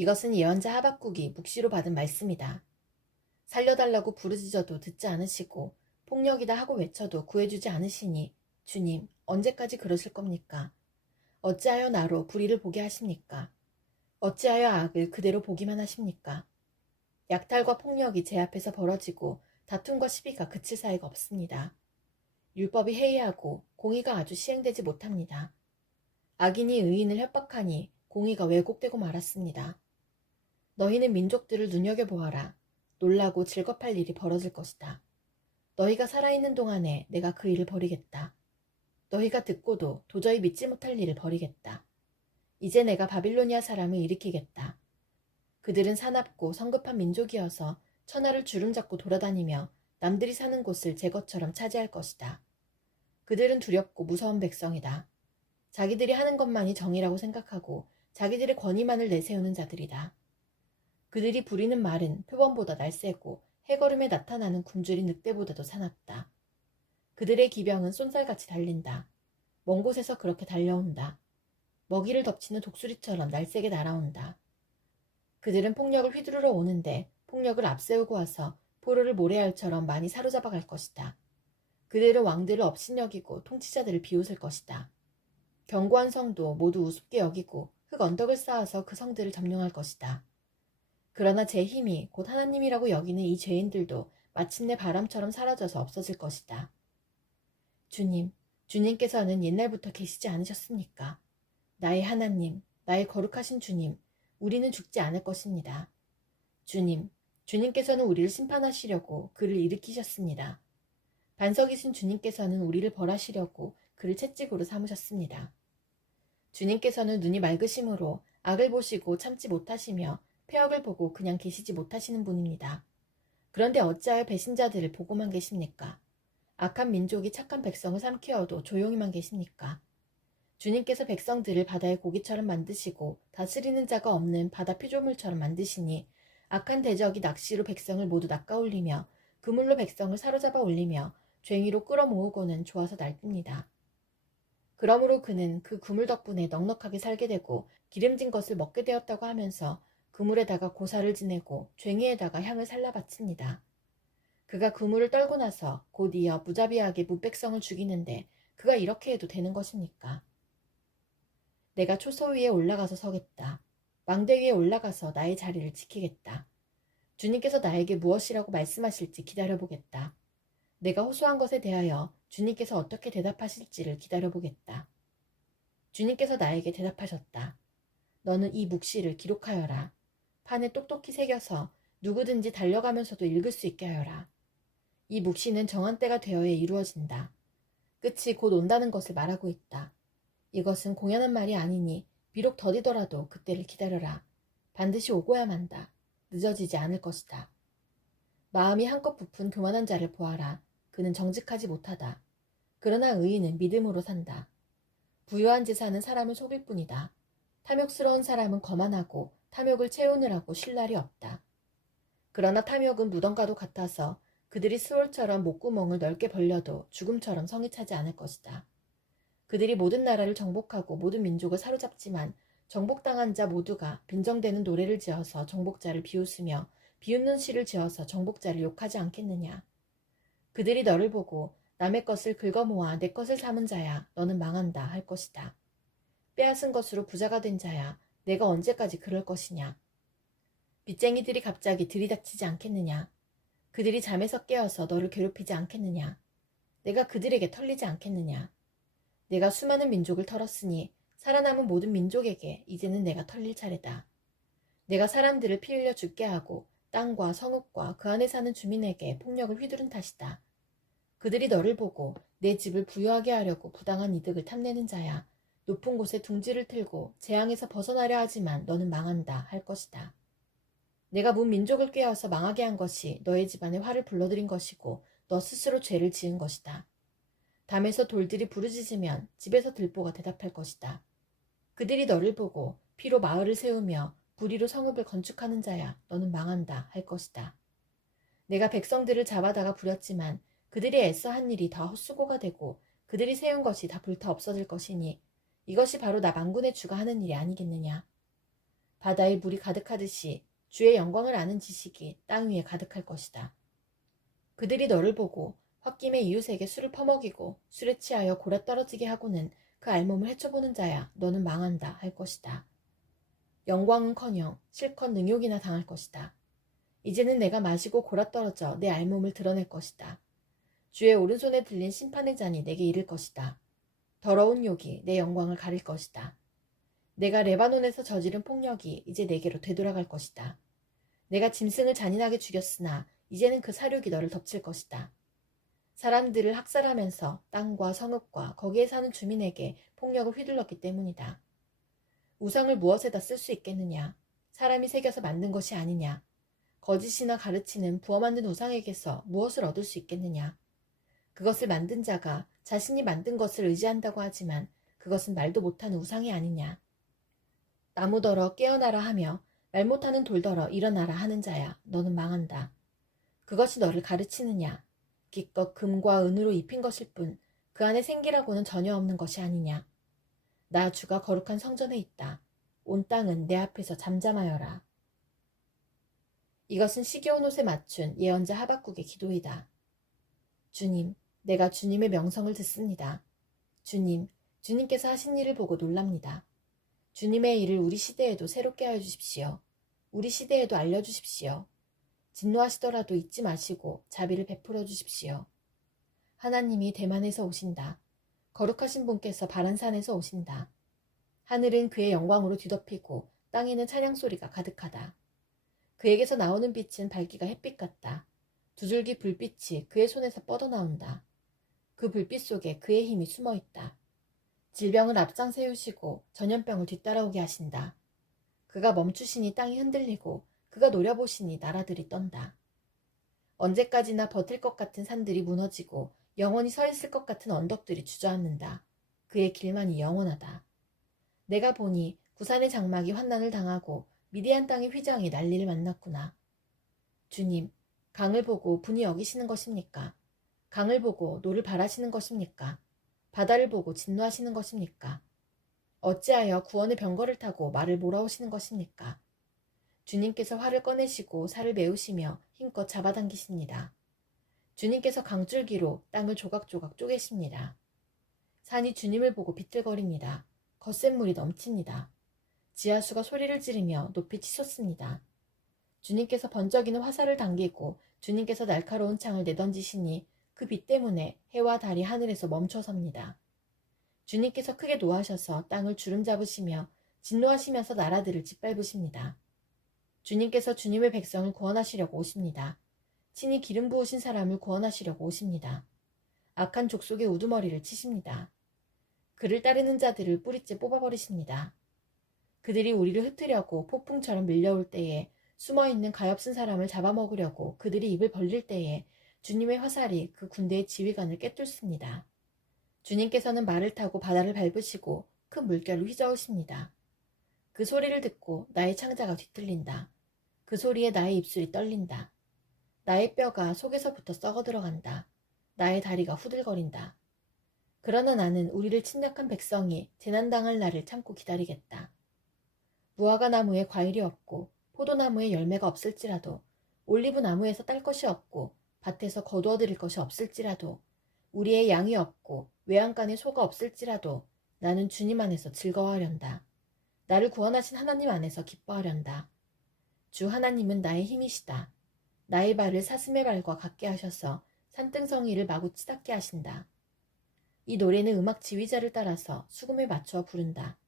이것은 예언자 하박국이 묵시로 받은 말씀이다. 살려달라고 부르짖어도 듣지 않으시고 폭력이다 하고 외쳐도 구해주지 않으시니 주님, 언제까지 그러실 겁니까? 어찌하여 나로 불의를 보게 하십니까? 어찌하여 악을 그대로 보기만 하십니까? 약탈과 폭력이 제 앞에서 벌어지고 다툼과 시비가 그칠 사이가 없습니다. 율법이 해이하고 공의가 아주 시행되지 못합니다. 악인이 의인을 협박하니 공의가 왜곡되고 말았습니다. 너희는 민족들을 눈여겨보아라. 놀라고 즐겁할 일이 벌어질 것이다. 너희가 살아있는 동안에 내가 그 일을 벌이겠다. 너희가 듣고도 도저히 믿지 못할 일을 벌이겠다. 이제 내가 바빌로니아 사람을 일으키겠다. 그들은 사납고 성급한 민족이어서 천하를 주름잡고 돌아다니며 남들이 사는 곳을 제 것처럼 차지할 것이다. 그들은 두렵고 무서운 백성이다. 자기들이 하는 것만이 정의라고 생각하고 자기들의 권위만을 내세우는 자들이다. 그들이 부리는 말은 표범보다 날쌔고 해걸음에 나타나는 굶주린 늑대보다도 사납다. 그들의 기병은 쏜살같이 달린다. 먼 곳에서 그렇게 달려온다. 먹이를 덮치는 독수리처럼 날쌔게 날아온다. 그들은 폭력을 휘두르러 오는데 폭력을 앞세우고 와서 포로를 모래알처럼 많이 사로잡아 갈 것이다. 그들은 왕들을 업신여기고 통치자들을 비웃을 것이다. 견고한 성도 모두 우습게 여기고 흙 언덕을 쌓아서 그 성들을 점령할 것이다. 그러나 제 힘이 곧 하나님이라고 여기는 이 죄인들도 마침내 바람처럼 사라져서 없어질 것이다. 주님, 주님께서는 옛날부터 계시지 않으셨습니까? 나의 하나님, 나의 거룩하신 주님, 우리는 죽지 않을 것입니다. 주님, 주님께서는 우리를 심판하시려고 그를 일으키셨습니다. 반석이신 주님께서는 우리를 벌하시려고 그를 채찍으로 삼으셨습니다. 주님께서는 눈이 맑으심으로 악을 보시고 참지 못하시며 폐역을 보고 그냥 계시지 못하시는 분입니다. 그런데 어찌하여 배신자들을 보고만 계십니까? 악한 민족이 착한 백성을 삼키어도 조용히만 계십니까? 주님께서 백성들을 바다의 고기처럼 만드시고 다스리는 자가 없는 바다 피조물처럼 만드시니 악한 대적이 낚시로 백성을 모두 낚아올리며 그물로 백성을 사로잡아 올리며 쟁이로 끌어모으고는 좋아서 날뛰니다. 그러므로 그는 그 그물 덕분에 넉넉하게 살게 되고 기름진 것을 먹게 되었다고 하면서 그물에다가 고사를 지내고 쟁이에다가 향을 살라 바칩니다. 그가 그물을 떨고 나서 곧 이어 무자비하게 무백성을 죽이는데 그가 이렇게 해도 되는 것입니까? 내가 초소 위에 올라가서 서겠다. 망대 위에 올라가서 나의 자리를 지키겠다. 주님께서 나에게 무엇이라고 말씀하실지 기다려보겠다. 내가 호소한 것에 대하여 주님께서 어떻게 대답하실지를 기다려보겠다. 주님께서 나에게 대답하셨다. 너는 이 묵시를 기록하여라. 판에 똑똑히 새겨서 누구든지 달려가면서도 읽을 수 있게 하여라. 이 묵시는 정한 때가 되어야 이루어진다. 끝이 곧 온다는 것을 말하고 있다. 이것은 공연한 말이 아니니 비록 더디더라도 그때를 기다려라. 반드시 오고야 만다. 늦어지지 않을 것이다. 마음이 한껏 부푼 교만한 자를 보아라. 그는 정직하지 못하다. 그러나 의인은 믿음으로 산다. 부유한 재산은 사람을 속일 뿐이다. 탐욕스러운 사람은 거만하고 탐욕을 채우느라고 쉴 날이 없다. 그러나 탐욕은 무덤과도 같아서 그들이 스올처럼 목구멍을 넓게 벌려도 죽음처럼 성이 차지 않을 것이다. 그들이 모든 나라를 정복하고 모든 민족을 사로잡지만 정복당한 자 모두가 빈정대는 노래를 지어서 정복자를 비웃으며 비웃는 시를 지어서 정복자를 욕하지 않겠느냐. 그들이 너를 보고 남의 것을 긁어모아 내 것을 삼은 자야 너는 망한다 할 것이다. 빼앗은 것으로 부자가 된 자야 내가 언제까지 그럴 것이냐. 빚쟁이들이 갑자기 들이닥치지 않겠느냐. 그들이 잠에서 깨어서 너를 괴롭히지 않겠느냐. 내가 그들에게 털리지 않겠느냐. 내가 수많은 민족을 털었으니 살아남은 모든 민족에게 이제는 내가 털릴 차례다. 내가 사람들을 피 흘려 죽게 하고 땅과 성읍과 그 안에 사는 주민에게 폭력을 휘두른 탓이다. 그들이 너를 보고 내 집을 부유하게 하려고 부당한 이득을 탐내는 자야. 높은 곳에 둥지를 틀고 재앙에서 벗어나려 하지만 너는 망한다 할 것이다. 내가 문 민족을 꾀어서 망하게 한 것이 너의 집안에 화를 불러들인 것이고 너 스스로 죄를 지은 것이다. 담에서 돌들이 부르짖으면 집에서 들보가 대답할 것이다. 그들이 너를 보고 피로 마을을 세우며 불의로 성읍을 건축하는 자야 너는 망한다 할 것이다. 내가 백성들을 잡아다가 부렸지만 그들이 애써 한 일이 다 헛수고가 되고 그들이 세운 것이 다 불타 없어질 것이니 이것이 바로 나 만군의 주가 하는 일이 아니겠느냐. 바다에 물이 가득하듯이 주의 영광을 아는 지식이 땅 위에 가득할 것이다. 그들이 너를 보고 홧김에 이웃에게 술을 퍼먹이고 술에 취하여 골아 떨어지게 하고는 그 알몸을 헤쳐보는 자야, 너는 망한다 할 것이다. 영광은커녕 실컷 능욕이나 당할 것이다. 이제는 내가 마시고 골아 떨어져 내 알몸을 드러낼 것이다. 주의 오른손에 들린 심판의 잔이 내게 이를 것이다. 더러운 욕이 내 영광을 가릴 것이다. 내가 레바논에서 저지른 폭력이 이제 내게로 되돌아갈 것이다. 내가 짐승을 잔인하게 죽였으나 이제는 그 사륙이 너를 덮칠 것이다. 사람들을 학살하면서 땅과 성읍과 거기에 사는 주민에게 폭력을 휘둘렀기 때문이다. 우상을 무엇에다 쓸 수 있겠느냐? 사람이 새겨서 만든 것이 아니냐? 거짓이나 가르치는 부어 만든 우상에게서 무엇을 얻을 수 있겠느냐? 그것을 만든 자가 자신이 만든 것을 의지한다고 하지만 그것은 말도 못하는 우상이 아니냐? 나무더러 깨어나라 하며 말 못하는 돌더러 일어나라 하는 자야, 너는 망한다. 그것이 너를 가르치느냐? 기껏 금과 은으로 입힌 것일 뿐 그 안에 생기라고는 전혀 없는 것이 아니냐? 나 주가 거룩한 성전에 있다. 온 땅은 내 앞에서 잠잠하여라. 이것은 시기온 옷에 맞춘 예언자 하박국의 기도이다. 주님, 내가 주님의 명성을 듣습니다. 주님, 주님께서 하신 일을 보고 놀랍니다. 주님의 일을 우리 시대에도 새롭게 하여 주십시오. 우리 시대에도 알려주십시오. 진노하시더라도 잊지 마시고 자비를 베풀어 주십시오. 하나님이 대만에서 오신다. 거룩하신 분께서 바란산에서 오신다. 하늘은 그의 영광으로 뒤덮이고 땅에는 찬양 소리가 가득하다. 그에게서 나오는 빛은 밝기가 햇빛 같다. 두 줄기 불빛이 그의 손에서 뻗어나온다. 그 불빛 속에 그의 힘이 숨어 있다. 질병을 앞장 세우시고 전염병을 뒤따라오게 하신다. 그가 멈추시니 땅이 흔들리고 그가 노려보시니 나라들이 떤다. 언제까지나 버틸 것 같은 산들이 무너지고 영원히 서 있을 것 같은 언덕들이 주저앉는다. 그의 길만이 영원하다. 내가 보니 구산의 장막이 환난을 당하고 미디안 땅의 휘장이 난리를 만났구나. 주님, 강을 보고 분이 여기시는 것입니까? 강을 보고 노를 바라시는 것입니까? 바다를 보고 진노하시는 것입니까? 어찌하여 구원의 병거를 타고 말을 몰아오시는 것입니까? 주님께서 활을 꺼내시고 살을 메우시며 힘껏 잡아당기십니다. 주님께서 강줄기로 땅을 조각조각 쪼개십니다. 산이 주님을 보고 비틀거립니다. 거센 물이 넘칩니다. 지하수가 소리를 지르며 높이 치솟습니다. 주님께서 번쩍이는 화살을 당기고 주님께서 날카로운 창을 내던지시니 그 빛 때문에 해와 달이 하늘에서 멈춰섭니다. 주님께서 크게 노하셔서 땅을 주름 잡으시며 진노하시면서 나라들을 짓밟으십니다. 주님께서 주님의 백성을 구원하시려고 오십니다. 친히 기름 부으신 사람을 구원하시려고 오십니다. 악한 족속의 우두머리를 치십니다. 그를 따르는 자들을 뿌리째 뽑아버리십니다. 그들이 우리를 흩으려고 폭풍처럼 밀려올 때에 숨어있는 가엾은 사람을 잡아먹으려고 그들이 입을 벌릴 때에 주님의 화살이 그 군대의 지휘관을 꿰뚫습니다. 주님께서는 말을 타고 바다를 밟으시고 큰 물결을 휘저으십니다. 그 소리를 듣고 나의 창자가 뒤틀린다. 그 소리에 나의 입술이 떨린다. 나의 뼈가 속에서부터 썩어 들어간다. 나의 다리가 후들거린다. 그러나 나는 우리를 침략한 백성이 재난당할 날을 참고 기다리겠다. 무화과 나무에 과일이 없고 포도나무에 열매가 없을지라도 올리브 나무에서 딸 것이 없고 밭에서 거두어 들일 것이 없을지라도 우리의 양이 없고 외양간에 소가 없을지라도 나는 주님 안에서 즐거워하련다. 나를 구원하신 하나님 안에서 기뻐하련다. 주 하나님은 나의 힘이시다. 나의 발을 사슴의 발과 같게 하셔서 산등성이를 마구 치닫게 하신다. 이 노래는 음악 지휘자를 따라서 수금에 맞추어 부른다.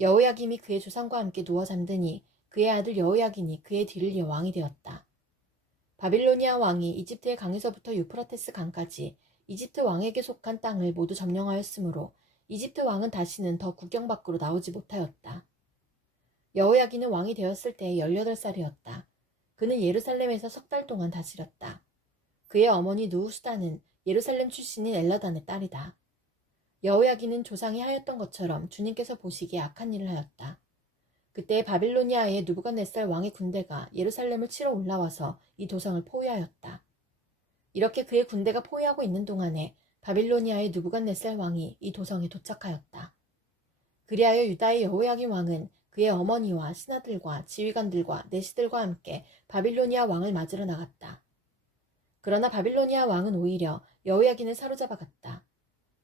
여호야김이 그의 조상과 함께 누워 잠드니 그의 아들 여호야긴이 그의 뒤를 이어 왕이 되었다. 바빌로니아 왕이 이집트의 강에서부터 유프라테스 강까지 이집트 왕에게 속한 땅을 모두 점령하였으므로 이집트 왕은 다시는 더 국경 밖으로 나오지 못하였다. 여호야긴은 왕이 되었을 때 18살이었다. 그는 예루살렘에서 3달 동안 다스렸다. 그의 어머니 누후수다는 예루살렘 출신인 엘라단의 딸이다. 여호야긴은 조상이 하였던 것처럼 주님께서 보시기에 악한 일을 하였다. 그때 바빌로니아의 느부갓네살 왕의 군대가 예루살렘을 치러 올라와서 이 도성을 포위하였다. 이렇게 그의 군대가 포위하고 있는 동안에 바빌로니아의 느부갓네살 왕이 이 도성에 도착하였다. 그리하여 유다의 여호야긴 왕은 그의 어머니와 신하들과 지휘관들과 내시들과 함께 바빌로니아 왕을 맞으러 나갔다. 그러나 바빌로니아 왕은 오히려 여호야긴을 사로잡아 갔다.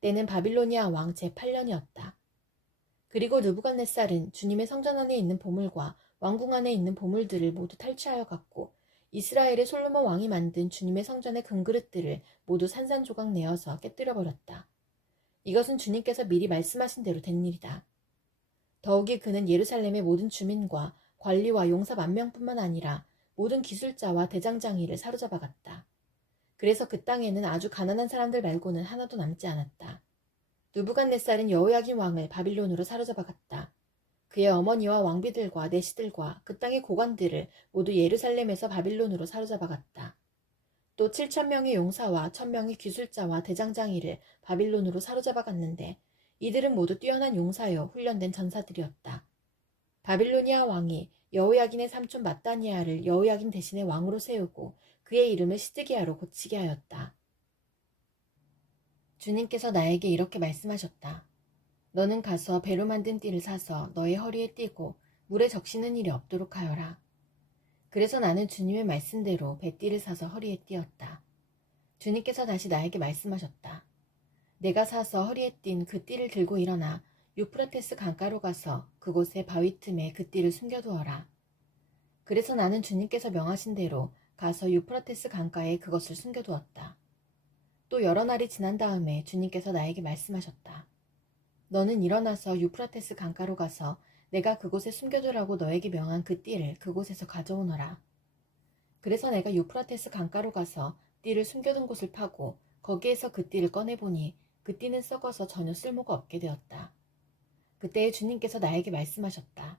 때는 바빌로니아 왕 제8년이었다. 그리고 느부갓네살은 주님의 성전 안에 있는 보물과 왕궁 안에 있는 보물들을 모두 탈취하여 갔고 이스라엘의 솔로몬 왕이 만든 주님의 성전의 금그릇들을 모두 산산조각 내어서 깨뜨려 버렸다. 이것은 주님께서 미리 말씀하신 대로 된 일이다. 더욱이 그는 예루살렘의 모든 주민과 관리와 용사 10,000명뿐만 아니라 모든 기술자와 대장장이를 사로잡아 갔다. 그래서 그 땅에는 아주 가난한 사람들 말고는 하나도 남지 않았다. 느부갓네살은 여호야긴 왕을 바빌론으로 사로잡아 갔다. 그의 어머니와 왕비들과 내시들과 그 땅의 고관들을 모두 예루살렘에서 바빌론으로 사로잡아 갔다. 또 7,000명의 용사와 1,000명의 기술자와 대장장이를 바빌론으로 사로잡아 갔는데 이들은 모두 뛰어난 용사여 훈련된 전사들이었다. 바빌로니아 왕이 여호야긴의 삼촌 mat단이아를 여호야긴 대신에 왕으로 세우고 그의 이름을 시드기야로 고치게 하였다. 주님께서 나에게 이렇게 말씀하셨다. 너는 가서 배로 만든 띠를 사서 너의 허리에 띠고 물에 적시는 일이 없도록 하여라. 그래서 나는 주님의 말씀대로 배띠를 사서 허리에 띠었다. 주님께서 다시 나에게 말씀하셨다. 내가 사서 허리에 띈 그 띠를 들고 일어나 유프라테스 강가로 가서 그곳의 바위 틈에 그 띠를 숨겨두어라. 그래서 나는 주님께서 명하신 대로 가서 유프라테스 강가에 그것을 숨겨두었다. 또 여러 날이 지난 다음에 주님께서 나에게 말씀하셨다. 너는 일어나서 유프라테스 강가로 가서 내가 그곳에 숨겨두라고 너에게 명한 그 띠를 그곳에서 가져오너라. 그래서 내가 유프라테스 강가로 가서 띠를 숨겨둔 곳을 파고 거기에서 그 띠를 꺼내보니 그 띠는 썩어서 전혀 쓸모가 없게 되었다. 그때에 주님께서 나에게 말씀하셨다.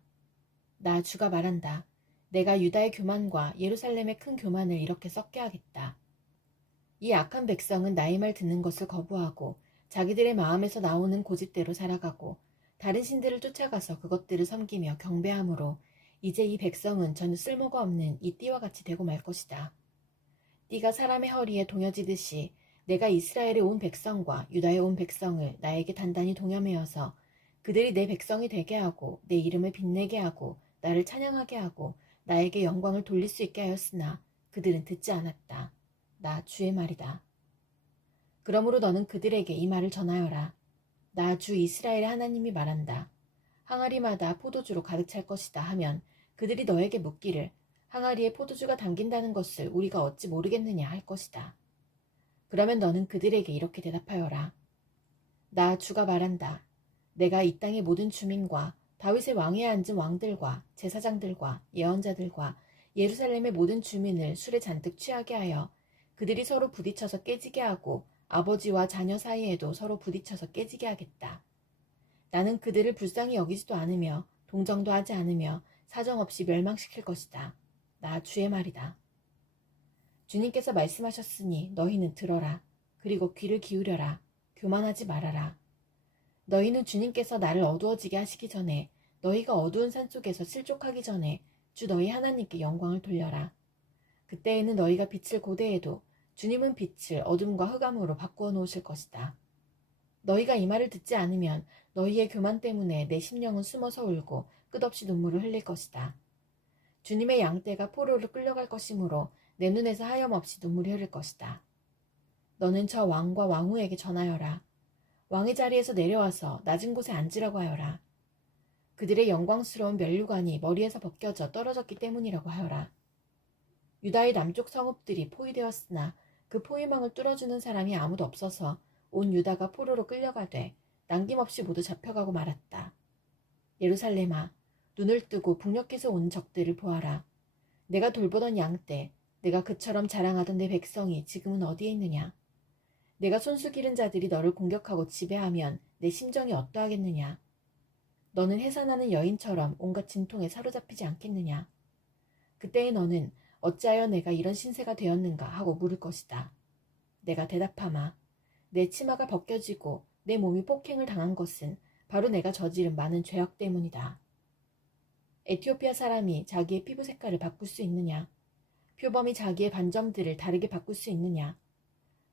나 주가 말한다. 내가 유다의 교만과 예루살렘의 큰 교만을 이렇게 썩게 하겠다. 이 악한 백성은 나의 말 듣는 것을 거부하고 자기들의 마음에서 나오는 고집대로 살아가고 다른 신들을 쫓아가서 그것들을 섬기며 경배함으로 이제 이 백성은 전혀 쓸모가 없는 이 띠와 같이 되고 말 것이다. 띠가 사람의 허리에 동여지듯이 내가 이스라엘의 온 백성과 유다의 온 백성을 나에게 단단히 동여매어서 그들이 내 백성이 되게 하고 내 이름을 빛내게 하고 나를 찬양하게 하고 나에게 영광을 돌릴 수 있게 하였으나 그들은 듣지 않았다. 나 주의 말이다. 그러므로 너는 그들에게 이 말을 전하여라. 나 주 이스라엘의 하나님이 말한다. 항아리마다 포도주로 가득 찰 것이다 하면 그들이 너에게 묻기를 항아리에 포도주가 담긴다는 것을 우리가 어찌 모르겠느냐 할 것이다. 그러면 너는 그들에게 이렇게 대답하여라. 나 주가 말한다. 내가 이 땅의 모든 주민과 다윗의 왕위에 앉은 왕들과 제사장들과 예언자들과 예루살렘의 모든 주민을 술에 잔뜩 취하게 하여 그들이 서로 부딪혀서 깨지게 하고 아버지와 자녀 사이에도 서로 부딪혀서 깨지게 하겠다. 나는 그들을 불쌍히 여기지도 않으며 동정도 하지 않으며 사정없이 멸망시킬 것이다. 나 주의 말이다. 주님께서 말씀하셨으니 너희는 들어라. 그리고 귀를 기울여라. 교만하지 말아라. 너희는 주님께서 나를 어두워지게 하시기 전에 너희가 어두운 산속에서 실족하기 전에 주 너희 하나님께 영광을 돌려라. 그때에는 너희가 빛을 고대해도 주님은 빛을 어둠과 흑암으로 바꾸어 놓으실 것이다. 너희가 이 말을 듣지 않으면 너희의 교만 때문에 내 심령은 숨어서 울고 끝없이 눈물을 흘릴 것이다. 주님의 양떼가 포로로 끌려갈 것이므로 내 눈에서 하염없이 눈물이 흐를 것이다. 너는 저 왕과 왕후에게 전하여라. 왕의 자리에서 내려와서 낮은 곳에 앉으라고 하여라. 그들의 영광스러운 면류관이 머리에서 벗겨져 떨어졌기 때문이라고 하여라. 유다의 남쪽 성읍들이 포위되었으나 그 포위망을 뚫어주는 사람이 아무도 없어서 온 유다가 포로로 끌려가되 남김없이 모두 잡혀가고 말았다. 예루살렘아, 눈을 뜨고 북녘에서 온 적들을 보아라. 내가 돌보던 양떼, 내가 그처럼 자랑하던 내 백성이 지금은 어디에 있느냐? 내가 손수 기른 자들이 너를 공격하고 지배하면 내 심정이 어떠하겠느냐? 너는 해산하는 여인처럼 온갖 진통에 사로잡히지 않겠느냐? 그때에 너는 어찌하여 내가 이런 신세가 되었는가 하고 물을 것이다. 내가 대답하마. 내 치마가 벗겨지고 내 몸이 폭행을 당한 것은 바로 내가 저지른 많은 죄악 때문이다. 에티오피아 사람이 자기의 피부 색깔을 바꿀 수 있느냐? 표범이 자기의 반점들을 다르게 바꿀 수 있느냐?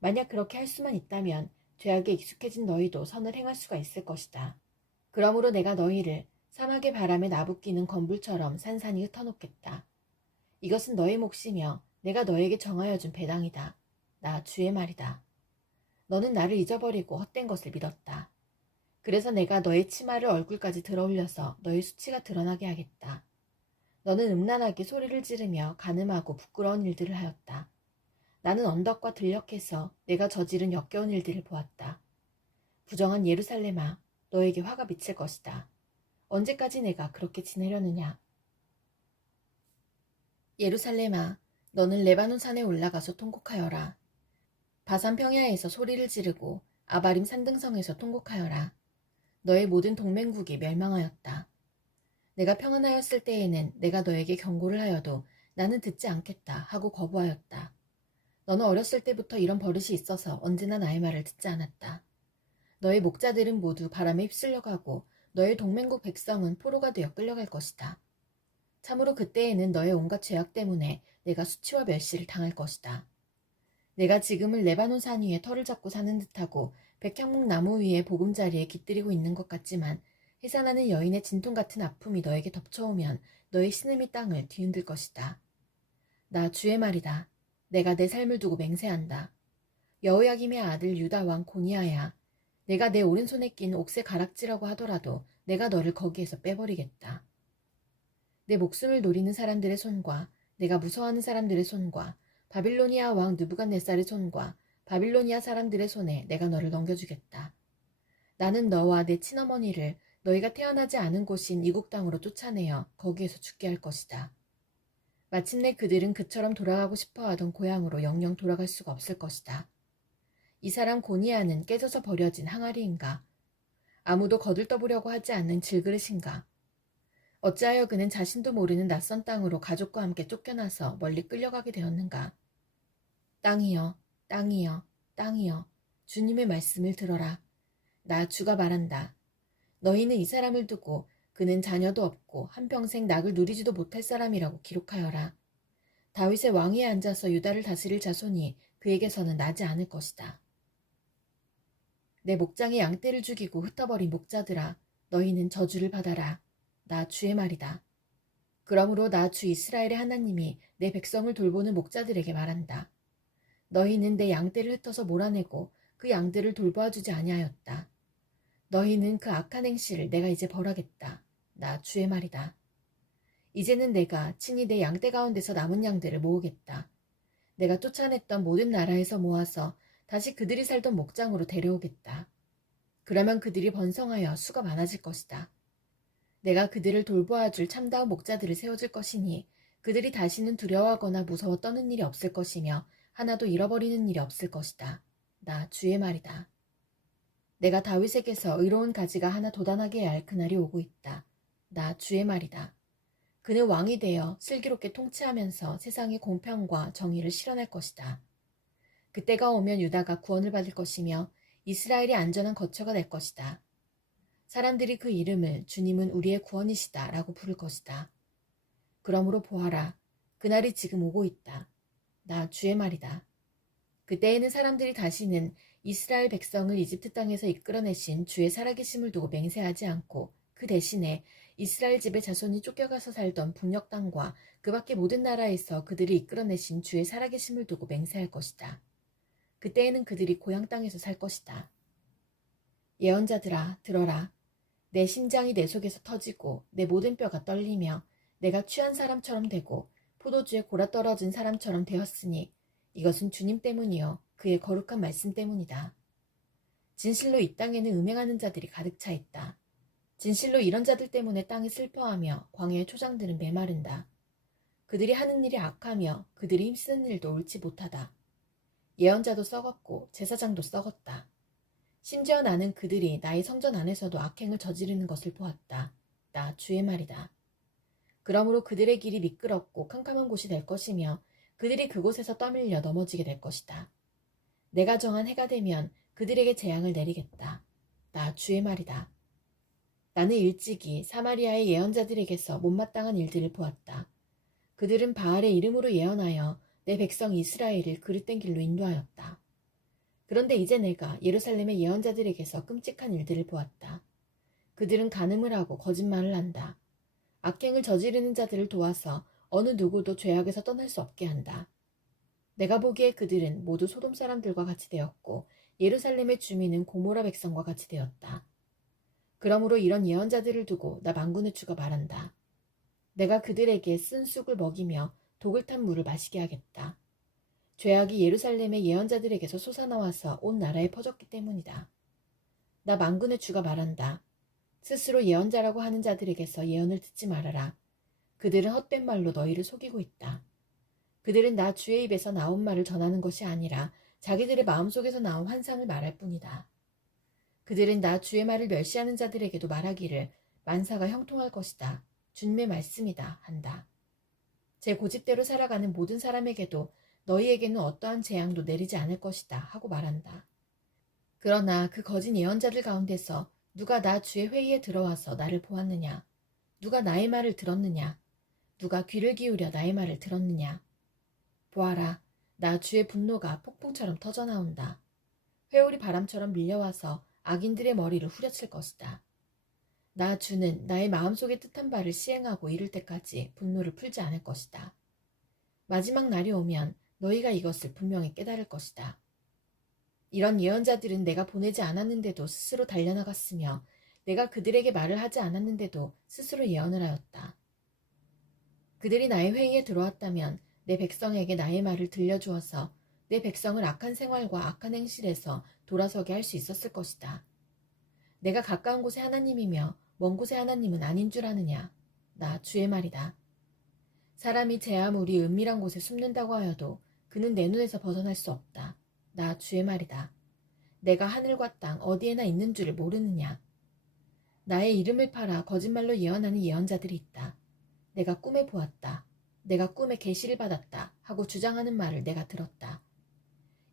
만약 그렇게 할 수만 있다면 죄악에 익숙해진 너희도 선을 행할 수가 있을 것이다. 그러므로 내가 너희를 사막의 바람에 나부끼는 건불처럼 산산이 흩어놓겠다. 이것은 너희 몫이며 내가 너에게 정하여 준 배당이다. 나 주의 말이다. 너는 나를 잊어버리고 헛된 것을 믿었다. 그래서 내가 너의 치마를 얼굴까지 들어올려서 너의 수치가 드러나게 하겠다. 너는 음란하게 소리를 지르며 간음하고 부끄러운 일들을 하였다. 나는 언덕과 들녘에서 내가 저지른 역겨운 일들을 보았다. 부정한 예루살렘아, 너에게 화가 미칠 것이다. 언제까지 내가 그렇게 지내려느냐? 예루살렘아, 너는 레바논 산에 올라가서 통곡하여라. 바산 평야에서 소리를 지르고 아바림 산등성에서 통곡하여라. 너의 모든 동맹국이 멸망하였다. 내가 평안하였을 때에는 내가 너에게 경고를 하여도 나는 듣지 않겠다 하고 거부하였다. 너는 어렸을 때부터 이런 버릇이 있어서 언제나 나의 말을 듣지 않았다. 너의 목자들은 모두 바람에 휩쓸려가고 너의 동맹국 백성은 포로가 되어 끌려갈 것이다. 참으로 그때에는 너의 온갖 죄악 때문에 내가 수치와 멸시를 당할 것이다. 내가 지금을 레바논 산 위에 터를 잡고 사는 듯하고 백향목 나무 위에 보금자리에 깃들이고 있는 것 같지만 해산하는 여인의 진통 같은 아픔이 너에게 덮쳐오면 너의 신음이 땅을 뒤흔들 것이다. 나 주의 말이다. 내가 내 삶을 두고 맹세한다. 여호야김의 아들 유다 왕 고니아야, 내가 내 오른손에 낀 옥새 가락지라고 하더라도 내가 너를 거기에서 빼버리겠다. 내 목숨을 노리는 사람들의 손과 내가 무서워하는 사람들의 손과 바빌로니아 왕 느부갓네살의 손과 바빌로니아 사람들의 손에 내가 너를 넘겨주겠다. 나는 너와 내 친어머니를 너희가 태어나지 않은 곳인 이국 땅으로 쫓아내어 거기에서 죽게 할 것이다. 마침내 그들은 그처럼 돌아가고 싶어하던 고향으로 영영 돌아갈 수가 없을 것이다. 이 사람 고니아는 깨져서 버려진 항아리인가? 아무도 거들떠보려고 하지 않는 질그릇인가? 어찌하여 그는 자신도 모르는 낯선 땅으로 가족과 함께 쫓겨나서 멀리 끌려가게 되었는가? 땅이여, 땅이여, 땅이여, 주님의 말씀을 들어라. 나 주가 말한다. 너희는 이 사람을 두고 그는 자녀도 없고 한평생 낙을 누리지도 못할 사람이라고 기록하여라. 다윗의 왕위에 앉아서 유다를 다스릴 자손이 그에게서는 나지 않을 것이다. 내 목장의 양떼를 죽이고 흩어버린 목자들아, 너희는 저주를 받아라. 나 주의 말이다. 그러므로 나 주 이스라엘의 하나님이 내 백성을 돌보는 목자들에게 말한다. 너희는 내 양떼를 흩어서 몰아내고 그 양들을 돌보아주지 아니하였다. 너희는 그 악한 행실을 내가 이제 벌하겠다. 나 주의 말이다. 이제는 내가 친히 내 양떼 가운데서 남은 양들을 모으겠다. 내가 쫓아냈던 모든 나라에서 모아서 다시 그들이 살던 목장으로 데려오겠다. 그러면 그들이 번성하여 수가 많아질 것이다. 내가 그들을 돌보아줄 참다운 목자들을 세워줄 것이니 그들이 다시는 두려워하거나 무서워 떠는 일이 없을 것이며 하나도 잃어버리는 일이 없을 것이다. 나 주의 말이다. 내가 다윗에게서 의로운 가지가 하나 돋아나게 할 그날이 오고 있다. 나 주의 말이다. 그는 왕이 되어 슬기롭게 통치하면서 세상의 공평과 정의를 실현할 것이다. 그때가 오면 유다가 구원을 받을 것이며 이스라엘이 안전한 거처가 될 것이다. 사람들이 그 이름을 주님은 우리의 구원이시다 라고 부를 것이다. 그러므로 보아라. 그날이 지금 오고 있다. 나 주의 말이다. 그때에는 사람들이 다시는 이스라엘 백성을 이집트 땅에서 이끌어내신 주의 살아계심을 두고 맹세하지 않고 그 대신에 이스라엘 집의 자손이 쫓겨가서 살던 북녘 땅과 그 밖의 모든 나라에서 그들을 이끌어내신 주의 살아계심을 두고 맹세할 것이다. 그때에는 그들이 고향 땅에서 살 것이다. 예언자들아, 들어라. 내 심장이 내 속에서 터지고 내 모든 뼈가 떨리며 내가 취한 사람처럼 되고 포도주에 골아떨어진 사람처럼 되었으니 이것은 주님 때문이요 그의 거룩한 말씀 때문이다. 진실로 이 땅에는 음행하는 자들이 가득 차 있다. 진실로 이런 자들 때문에 땅이 슬퍼하며 광야의 초장들은 메마른다. 그들이 하는 일이 악하며 그들이 힘쓰는 일도 옳지 못하다. 예언자도 썩었고 제사장도 썩었다. 심지어 나는 그들이 나의 성전 안에서도 악행을 저지르는 것을 보았다. 나 주의 말이다. 그러므로 그들의 길이 미끄럽고 캄캄한 곳이 될 것이며 그들이 그곳에서 떠밀려 넘어지게 될 것이다. 내가 정한 해가 되면 그들에게 재앙을 내리겠다. 나 주의 말이다. 나는 일찍이 사마리아의 예언자들에게서 못마땅한 일들을 보았다. 그들은 바알의 이름으로 예언하여 내 백성 이스라엘을 그릇된 길로 인도하였다. 그런데 이제 내가 예루살렘의 예언자들에게서 끔찍한 일들을 보았다. 그들은 간음을 하고 거짓말을 한다. 악행을 저지르는 자들을 도와서 어느 누구도 죄악에서 떠날 수 없게 한다. 내가 보기에 그들은 모두 소돔 사람들과 같이 되었고 예루살렘의 주민은 고모라 백성과 같이 되었다. 그러므로 이런 예언자들을 두고 나 만군의 주가 말한다. 내가 그들에게 쓴 쑥을 먹이며 독을 탄 물을 마시게 하겠다. 죄악이 예루살렘의 예언자들에게서 솟아나와서 온 나라에 퍼졌기 때문이다. 나 만군의 주가 말한다. 스스로 예언자라고 하는 자들에게서 예언을 듣지 말아라. 그들은 헛된 말로 너희를 속이고 있다. 그들은 나 주의 입에서 나온 말을 전하는 것이 아니라 자기들의 마음속에서 나온 환상을 말할 뿐이다. 그들은 나 주의 말을 멸시하는 자들에게도 말하기를 만사가 형통할 것이다. 주님의 말씀이다 한다. 제 고집대로 살아가는 모든 사람에게도 너희에게는 어떠한 재앙도 내리지 않을 것이다 하고 말한다. 그러나 그 거짓 예언자들 가운데서 누가 나 주의 회의에 들어와서 나를 보았느냐? 누가 나의 말을 들었느냐? 누가 귀를 기울여 나의 말을 들었느냐? 보아라, 나 주의 분노가 폭풍처럼 터져나온다. 회오리 바람처럼 밀려와서 악인들의 머리를 후려칠 것이다. 나 주는 나의 마음속에 뜻한 바를 시행하고 이룰 때까지 분노를 풀지 않을 것이다. 마지막 날이 오면 너희가 이것을 분명히 깨달을 것이다. 이런 예언자들은 내가 보내지 않았는데도 스스로 달려나갔으며 내가 그들에게 말을 하지 않았는데도 스스로 예언을 하였다. 그들이 나의 회의에 들어왔다면 내 백성에게 나의 말을 들려주어서 내 백성을 악한 생활과 악한 행실에서 돌아서게 할 수 있었을 것이다. 내가 가까운 곳의 하나님이며 먼 곳의 하나님은 아닌 줄 아느냐? 나 주의 말이다. 사람이 제 아무리 은밀한 곳에 숨는다고 하여도 그는 내 눈에서 벗어날 수 없다. 나 주의 말이다. 내가 하늘과 땅 어디에나 있는 줄을 모르느냐? 나의 이름을 팔아 거짓말로 예언하는 예언자들이 있다. 내가 꿈에 보았다. 내가 꿈에 계시를 받았다 하고 주장하는 말을 내가 들었다.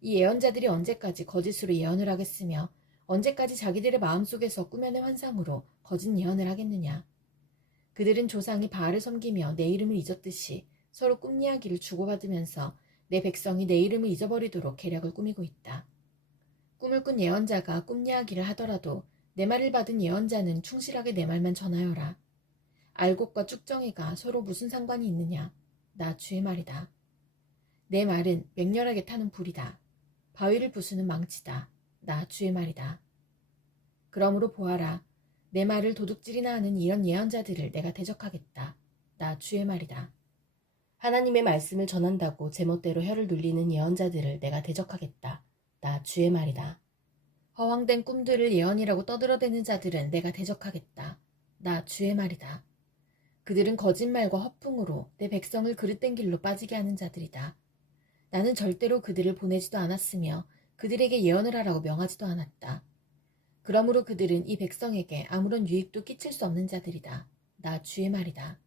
이 예언자들이 언제까지 거짓으로 예언을 하겠으며 언제까지 자기들의 마음속에서 꾸며낸 환상으로 거짓 예언을 하겠느냐? 그들은 조상이 바알을 섬기며 내 이름을 잊었듯이 서로 꿈 이야기를 주고받으면서 내 백성이 내 이름을 잊어버리도록 계략을 꾸미고 있다. 꿈을 꾼 예언자가 꿈 이야기를 하더라도 내 말을 받은 예언자는 충실하게 내 말만 전하여라. 알곡과 쭉정이가 서로 무슨 상관이 있느냐? 나 주의 말이다. 내 말은 맹렬하게 타는 불이다. 바위를 부수는 망치다. 나 주의 말이다. 그러므로 보아라. 내 말을 도둑질이나 하는 이런 예언자들을 내가 대적하겠다. 나 주의 말이다. 하나님의 말씀을 전한다고 제멋대로 혀를 눌리는 예언자들을 내가 대적하겠다. 나 주의 말이다. 허황된 꿈들을 예언이라고 떠들어대는 자들은 내가 대적하겠다. 나 주의 말이다. 그들은 거짓말과 허풍으로 내 백성을 그릇된 길로 빠지게 하는 자들이다. 나는 절대로 그들을 보내지도 않았으며 그들에게 예언을 하라고 명하지도 않았다. 그러므로 그들은 이 백성에게 아무런 유익도 끼칠 수 없는 자들이다. 나 주의 말이다.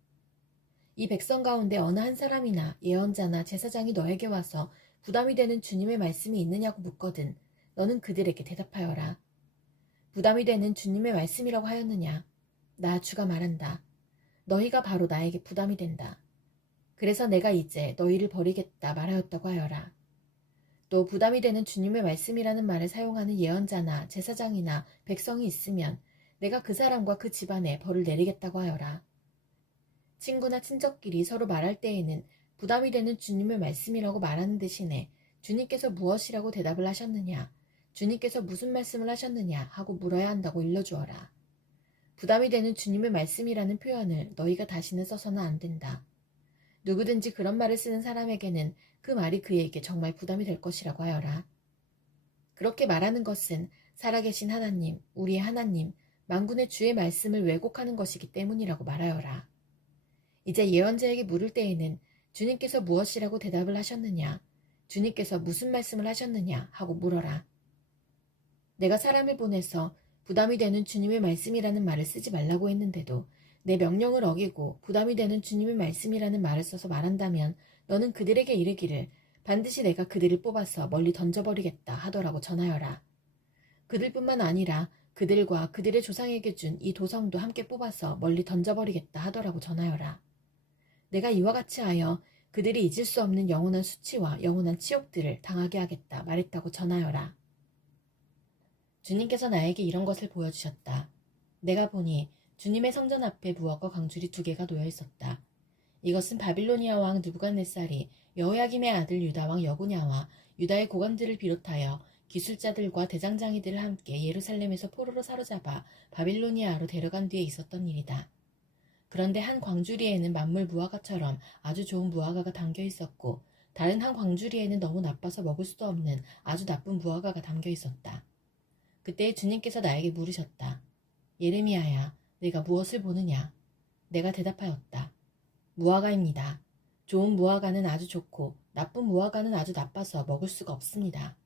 이 백성 가운데 어느 한 사람이나 예언자나 제사장이 너에게 와서 부담이 되는 주님의 말씀이 있느냐고 묻거든 너는 그들에게 대답하여라. 부담이 되는 주님의 말씀이라고 하였느냐? 나 주가 말한다. 너희가 바로 나에게 부담이 된다. 그래서 내가 이제 너희를 버리겠다 말하였다고 하여라. 또 부담이 되는 주님의 말씀이라는 말을 사용하는 예언자나 제사장이나 백성이 있으면 내가 그 사람과 그 집안에 벌을 내리겠다고 하여라. 친구나 친척끼리 서로 말할 때에는 부담이 되는 주님의 말씀이라고 말하는 대신에 주님께서 무엇이라고 대답을 하셨느냐, 주님께서 무슨 말씀을 하셨느냐 하고 물어야 한다고 일러주어라. 부담이 되는 주님의 말씀이라는 표현을 너희가 다시는 써서는 안 된다. 누구든지 그런 말을 쓰는 사람에게는 그 말이 그에게 정말 부담이 될 것이라고 하여라. 그렇게 말하는 것은 살아계신 하나님, 우리의 하나님, 만군의 주의 말씀을 왜곡하는 것이기 때문이라고 말하여라. 이제 예언자에게 물을 때에는 주님께서 무엇이라고 대답을 하셨느냐, 주님께서 무슨 말씀을 하셨느냐 하고 물어라. 내가 사람을 보내서 부담이 되는 주님의 말씀이라는 말을 쓰지 말라고 했는데도 내 명령을 어기고 부담이 되는 주님의 말씀이라는 말을 써서 말한다면 너는 그들에게 이르기를 반드시 내가 그들을 뽑아서 멀리 던져버리겠다 하더라고 전하여라. 그들뿐만 아니라 그들과 그들의 조상에게 준 이 도성도 함께 뽑아서 멀리 던져버리겠다 하더라고 전하여라. 내가 이와 같이 하여 그들이 잊을 수 없는 영원한 수치와 영원한 치욕들을 당하게 하겠다 말했다고 전하여라. 주님께서 나에게 이런 것을 보여주셨다. 내가 보니 주님의 성전 앞에 무화과 광줄이 2개가 놓여 있었다. 이것은 바빌로니아 왕 느부갓네살이 여호야김의 아들 유다 왕 여고냐와 유다의 고관들을 비롯하여 기술자들과 대장장이들을 함께 예루살렘에서 포로로 사로잡아 바빌로니아로 데려간 뒤에 있었던 일이다. 그런데 한 광주리에는 만물 무화과처럼 아주 좋은 무화과가 담겨 있었고, 다른 한 광주리에는 너무 나빠서 먹을 수도 없는 아주 나쁜 무화과가 담겨 있었다. 그때 주님께서 나에게 물으셨다. 예레미야야, 네가 무엇을 보느냐? 내가 대답하였다. 무화과입니다. 좋은 무화과는 아주 좋고 나쁜 무화과는 아주 나빠서 먹을 수가 없습니다.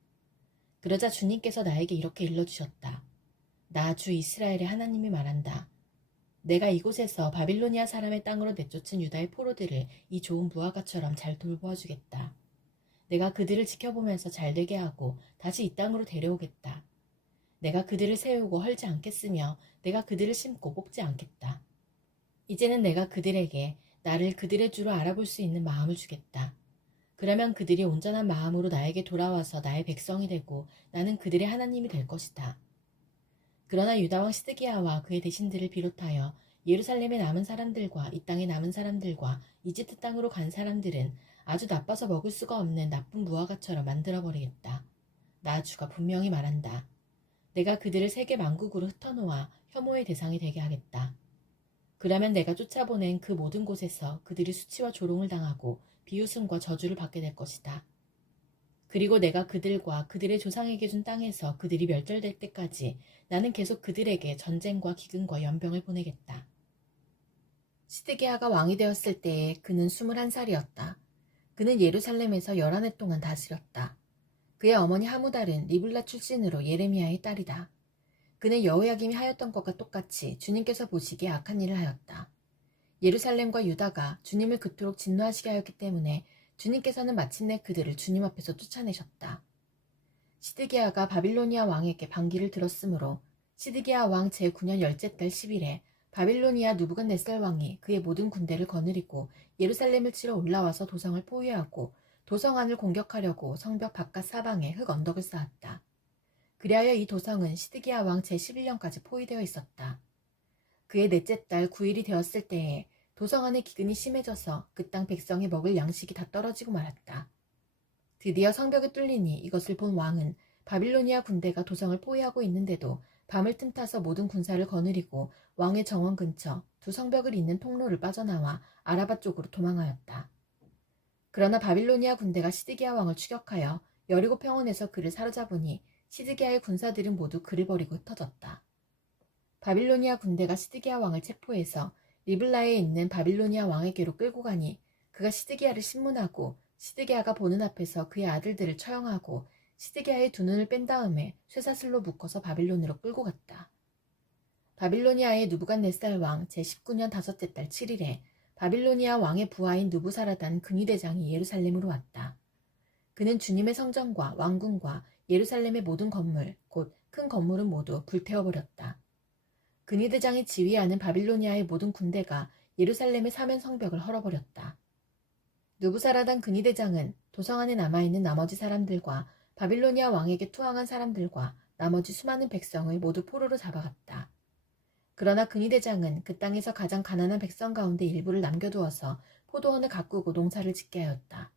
그러자 주님께서 나에게 이렇게 일러주셨다. 나 주 이스라엘의 하나님이 말한다. 내가 이곳에서 바빌로니아 사람의 땅으로 내쫓은 유다의 포로들을 이 좋은 무화과처럼 잘 돌보아주겠다. 내가 그들을 지켜보면서 잘되게 하고 다시 이 땅으로 데려오겠다. 내가 그들을 세우고 헐지 않겠으며 내가 그들을 심고 뽑지 않겠다. 이제는 내가 그들에게 나를 그들의 주로 알아볼 수 있는 마음을 주겠다. 그러면 그들이 온전한 마음으로 나에게 돌아와서 나의 백성이 되고 나는 그들의 하나님이 될 것이다. 그러나 유다왕 시드기야와 그의 대신들을 비롯하여 예루살렘에 남은 사람들과 이 땅에 남은 사람들과 이집트 땅으로 간 사람들은 아주 나빠서 먹을 수가 없는 나쁜 무화과처럼 만들어버리겠다. 나 주가 분명히 말한다. 내가 그들을 세계 만국으로 흩어놓아 혐오의 대상이 되게 하겠다. 그러면 내가 쫓아보낸 그 모든 곳에서 그들이 수치와 조롱을 당하고 비웃음과 저주를 받게 될 것이다. 그리고 내가 그들과 그들의 조상에게 준 땅에서 그들이 멸절될 때까지 나는 계속 그들에게 전쟁과 기근과 연병을 보내겠다. 시드기야가 왕이 되었을 때에 그는 21살이었다. 그는 예루살렘에서 11해 동안 다스렸다. 그의 어머니 하무달은 리블라 출신으로 예레미야의 딸이다. 그는 여호야김이 하였던 것과 똑같이 주님께서 보시기에 악한 일을 하였다. 예루살렘과 유다가 주님을 그토록 진노하시게 하였기 때문에 주님께서는 마침내 그들을 주님 앞에서 쫓아내셨다. 시드기야가 바빌로니아 왕에게 반기를 들었으므로 시드기야 왕 제9년 10째 달 10일에 바빌로니아 느부갓네살 왕이 그의 모든 군대를 거느리고 예루살렘을 치러 올라와서 도성을 포위하고 도성 안을 공격하려고 성벽 바깥 사방에 흙 언덕을 쌓았다. 그리하여 이 도성은 시드기야 왕 제11년까지 포위되어 있었다. 그의 넷째 달 9일이 되었을 때에 도성 안의 기근이 심해져서 그 땅 백성이 먹을 양식이 다 떨어지고 말았다. 드디어 성벽이 뚫리니 이것을 본 왕은 바빌로니아 군대가 도성을 포위하고 있는데도 밤을 틈타서 모든 군사를 거느리고 왕의 정원 근처 두 성벽을 잇는 통로를 빠져나와 아라바 쪽으로 도망하였다. 그러나 바빌로니아 군대가 시드기야 왕을 추격하여 여리고 평원에서 그를 사로잡으니 시드기야의 군사들은 모두 그를 버리고 흩어졌다. 바빌로니아 군대가 시드기야 왕을 체포해서 리블라에 있는 바빌로니아 왕에게로 끌고 가니 그가 시드기야를 신문하고 시드기야가 보는 앞에서 그의 아들들을 처형하고 시드기야의 두 눈을 뺀 다음에 쇠사슬로 묶어서 바빌론으로 끌고 갔다. 바빌로니아의 느부갓네살 왕 제19년 5째 달 7일에 바빌로니아 왕의 부하인 느부사라단 근위대장이 예루살렘으로 왔다. 그는 주님의 성전과 왕궁과 예루살렘의 모든 건물, 곧 큰 건물은 모두 불태워버렸다. 근위대장이 지휘하는 바빌로니아의 모든 군대가 예루살렘의 사면 성벽을 헐어버렸다. 느부사라단 근위대장은 도성 안에 남아있는 나머지 사람들과 바빌로니아 왕에게 투항한 사람들과 나머지 수많은 백성을 모두 포로로 잡아갔다. 그러나 근위대장은 그 땅에서 가장 가난한 백성 가운데 일부를 남겨두어서 포도원을 가꾸고 농사를 짓게 하였다.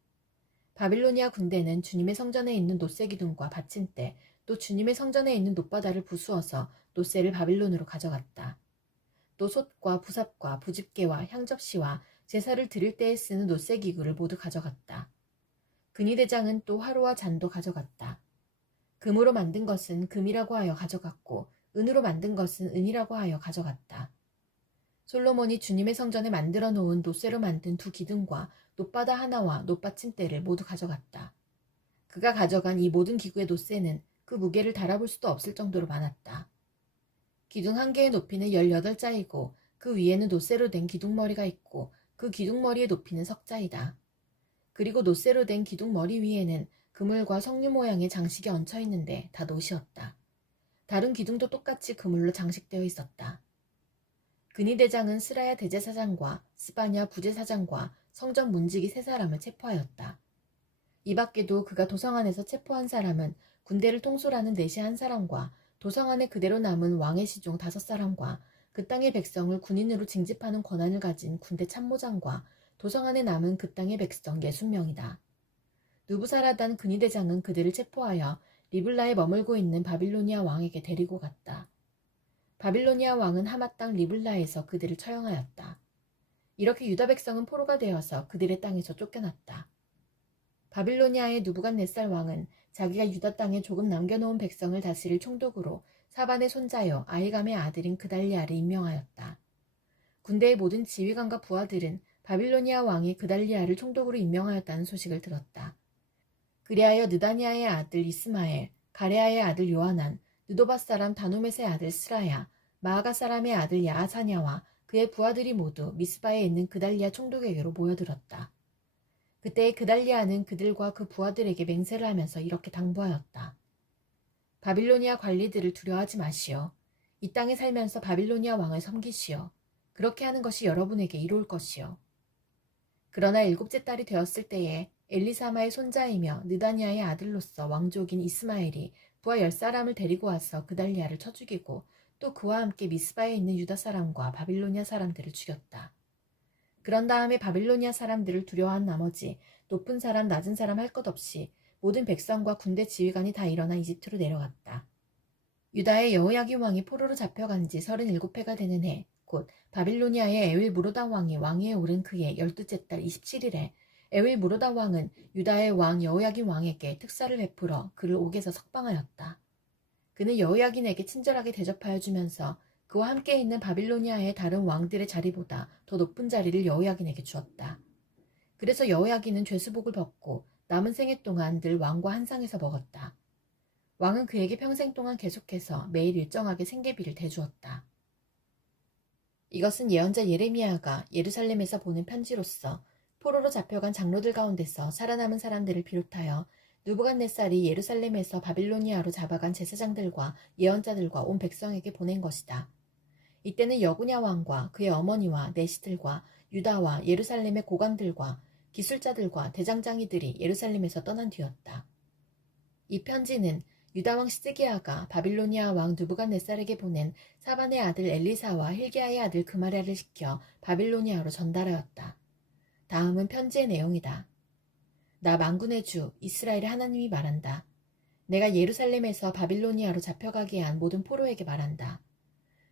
바빌로니아 군대는 주님의 성전에 있는 놋새 기둥과 받침대, 또 주님의 성전에 있는 놋바다를 부수어서 놋새를 바빌론으로 가져갔다. 또 솥과 부삽과 부집게와 향접시와 제사를 드릴 때에 쓰는 놋새 기구를 모두 가져갔다. 근위대장은 또 화로와 잔도 가져갔다. 금으로 만든 것은 금이라고 하여 가져갔고 은으로 만든 것은 은이라고 하여 가져갔다. 솔로몬이 주님의 성전에 만들어 놓은 놋새로 만든 두 기둥과 놋바다 하나와 놋받침대를 모두 가져갔다. 그가 가져간 이 모든 기구의 놋새는 그 무게를 달아볼 수도 없을 정도로 많았다. 기둥 한 개의 높이는 18자이고 그 위에는 놋새로 된 기둥머리가 있고 그 기둥머리의 높이는 석자이다. 그리고 놋새로 된 기둥머리 위에는 그물과 석류 모양의 장식이 얹혀 있는데 다 놋이었다. 다른 기둥도 똑같이 그물로 장식되어 있었다. 근위대장은 스라야 대제사장과 스바냐 부제사장과 성전 문지기 3사람을 체포하였다. 이 밖에도 그가 도성 안에서 체포한 사람은 군대를 통솔하는 내시 한 사람과 도성 안에 그대로 남은 왕의 시종 5사람과 그 땅의 백성을 군인으로 징집하는 권한을 가진 군대 참모장과 도성 안에 남은 그 땅의 백성 60명이다. 누부사라단 근위대장은 그들을 체포하여 리블라에 머물고 있는 바빌로니아 왕에게 데리고 갔다. 바빌로니아 왕은 하마 땅 리블라에서 그들을 처형하였다. 이렇게 유다 백성은 포로가 되어서 그들의 땅에서 쫓겨났다. 바빌로니아의 누부갓네살 왕은 자기가 유다 땅에 조금 남겨놓은 백성을 다스릴 총독으로 사반의 손자여 아히감의 아들인 그달리아를 임명하였다. 군대의 모든 지휘관과 부하들은 바빌로니아 왕이 그달리아를 총독으로 임명하였다는 소식을 들었다. 그리하여 느다니아의 아들 이스마엘, 가레아의 아들 요하난, 느도바 사람 다누멧의 아들 스라야, 마아가 사람의 아들 야아사냐와 그의 부하들이 모두 미스바에 있는 그달리아 총독에게로 모여들었다. 그때 그달리아는 그들과 그 부하들에게 맹세를 하면서 이렇게 당부하였다. 바빌로니아 관리들을 두려워하지 마시오. 이 땅에 살면서 바빌로니아 왕을 섬기시오. 그렇게 하는 것이 여러분에게 이로울 것이오. 그러나 7째 달이 되었을 때에 엘리사마의 손자이며 느다니아의 아들로서 왕족인 이스마엘이 부하 10사람을 데리고 와서 그달리아를 쳐 죽이고 또 그와 함께 미스바에 있는 유다 사람과 바빌로니아 사람들을 죽였다. 그런 다음에 바빌로니아 사람들을 두려워한 나머지 높은 사람 낮은 사람 할 것 없이 모든 백성과 군대 지휘관이 다 일어나 이집트로 내려갔다. 유다의 여호야김 왕이 포로로 잡혀간 지 37해가 되는 해, 곧 바빌로니아의 에윌 무로다 왕이 왕위에 오른 그해 12째 달 27일에 에윌 무로다 왕은 유다의 왕 여호야김 왕에게 특사를 베풀어 그를 옥에서 석방하였다. 그는 여호야긴에게 친절하게 대접하여 주면서 그와 함께 있는 바빌로니아의 다른 왕들의 자리보다 더 높은 자리를 여호야긴에게 주었다. 그래서 여호야긴은 죄수복을 벗고 남은 생애 동안 늘 왕과 한 상에서 먹었다. 왕은 그에게 평생 동안 계속해서 매일 일정하게 생계비를 대주었다. 이것은 예언자 예레미야가 예루살렘에서 보낸 편지로서 포로로 잡혀간 장로들 가운데서 살아남은 사람들을 비롯하여 느부갓네살이 예루살렘에서 바빌로니아로 잡아간 제사장들과 예언자들과 온 백성에게 보낸 것이다. 이때는 여구냐 왕과 그의 어머니와 내시들과 유다와 예루살렘의 고관들과 기술자들과 대장장이들이 예루살렘에서 떠난 뒤였다. 이 편지는 유다 왕 시드기야가 바빌로니아 왕 느부갓네살에게 보낸 사반의 아들 엘리사와 힐기야의 아들 그마랴를 시켜 바빌로니아로 전달하였다. 다음은 편지의 내용이다. 나 만군의 주 이스라엘의 하나님이 말한다. 내가 예루살렘에서 바빌로니아로 잡혀가게 한 모든 포로에게 말한다.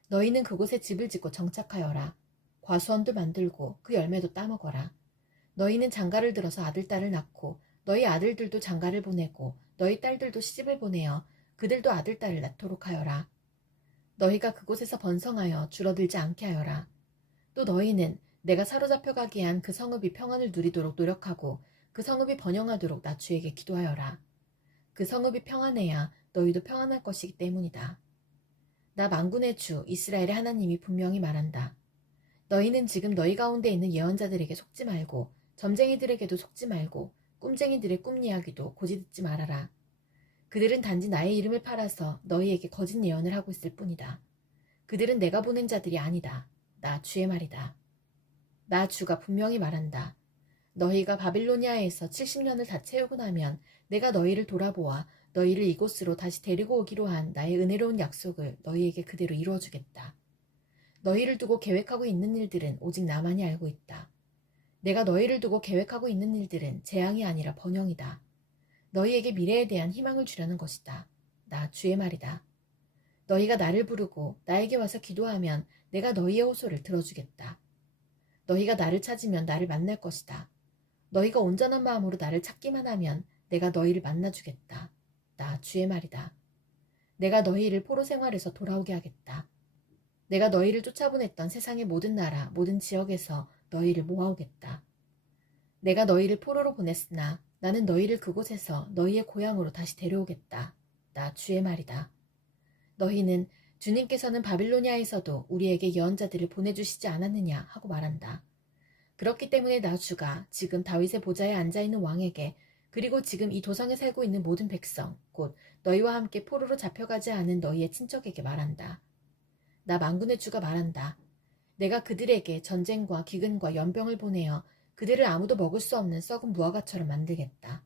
너희는 그곳에 집을 짓고 정착하여라. 과수원도 만들고 그 열매도 따먹어라. 너희는 장가를 들어서 아들, 딸을 낳고 너희 아들들도 장가를 보내고 너희 딸들도 시집을 보내어 그들도 아들, 딸을 낳도록 하여라. 너희가 그곳에서 번성하여 줄어들지 않게 하여라. 또 너희는 내가 사로잡혀가게 한 그 성읍이 평안을 누리도록 노력하고 그 성읍이 번영하도록 나 주에게 기도하여라. 그 성읍이 평안해야 너희도 평안할 것이기 때문이다. 나 만군의 주 이스라엘의 하나님이 분명히 말한다. 너희는 지금 너희 가운데 있는 예언자들에게 속지 말고 점쟁이들에게도 속지 말고 꿈쟁이들의 꿈 이야기도 고지 듣지 말아라. 그들은 단지 나의 이름을 팔아서 너희에게 거짓 예언을 하고 있을 뿐이다. 그들은 내가 보낸 자들이 아니다. 나 주의 말이다. 나 주가 분명히 말한다. 너희가 바빌로니아에서 70년을 다 채우고 나면 내가 너희를 돌아보아 너희를 이곳으로 다시 데리고 오기로 한 나의 은혜로운 약속을 너희에게 그대로 이루어주겠다. 너희를 두고 계획하고 있는 일들은 오직 나만이 알고 있다. 내가 너희를 두고 계획하고 있는 일들은 재앙이 아니라 번영이다. 너희에게 미래에 대한 희망을 주려는 것이다. 나 주의 말이다. 너희가 나를 부르고 나에게 와서 기도하면 내가 너희의 호소를 들어주겠다. 너희가 나를 찾으면 나를 만날 것이다. 너희가 온전한 마음으로 나를 찾기만 하면 내가 너희를 만나주겠다. 나 주의 말이다. 내가 너희를 포로 생활에서 돌아오게 하겠다. 내가 너희를 쫓아보냈던 세상의 모든 나라, 모든 지역에서 너희를 모아오겠다. 내가 너희를 포로로 보냈으나 나는 너희를 그곳에서 너희의 고향으로 다시 데려오겠다. 나 주의 말이다. 너희는 주님께서는 바빌로니아에서도 우리에게 예언자들을 보내주시지 않았느냐 하고 말한다. 그렇기 때문에 나 주가 지금 다윗의 보좌에 앉아있는 왕에게 그리고 지금 이 도성에 살고 있는 모든 백성, 곧 너희와 함께 포로로 잡혀가지 않은 너희의 친척에게 말한다. 나 만군의 주가 말한다. 내가 그들에게 전쟁과 기근과 연병을 보내어 그들을 아무도 먹을 수 없는 썩은 무화과처럼 만들겠다.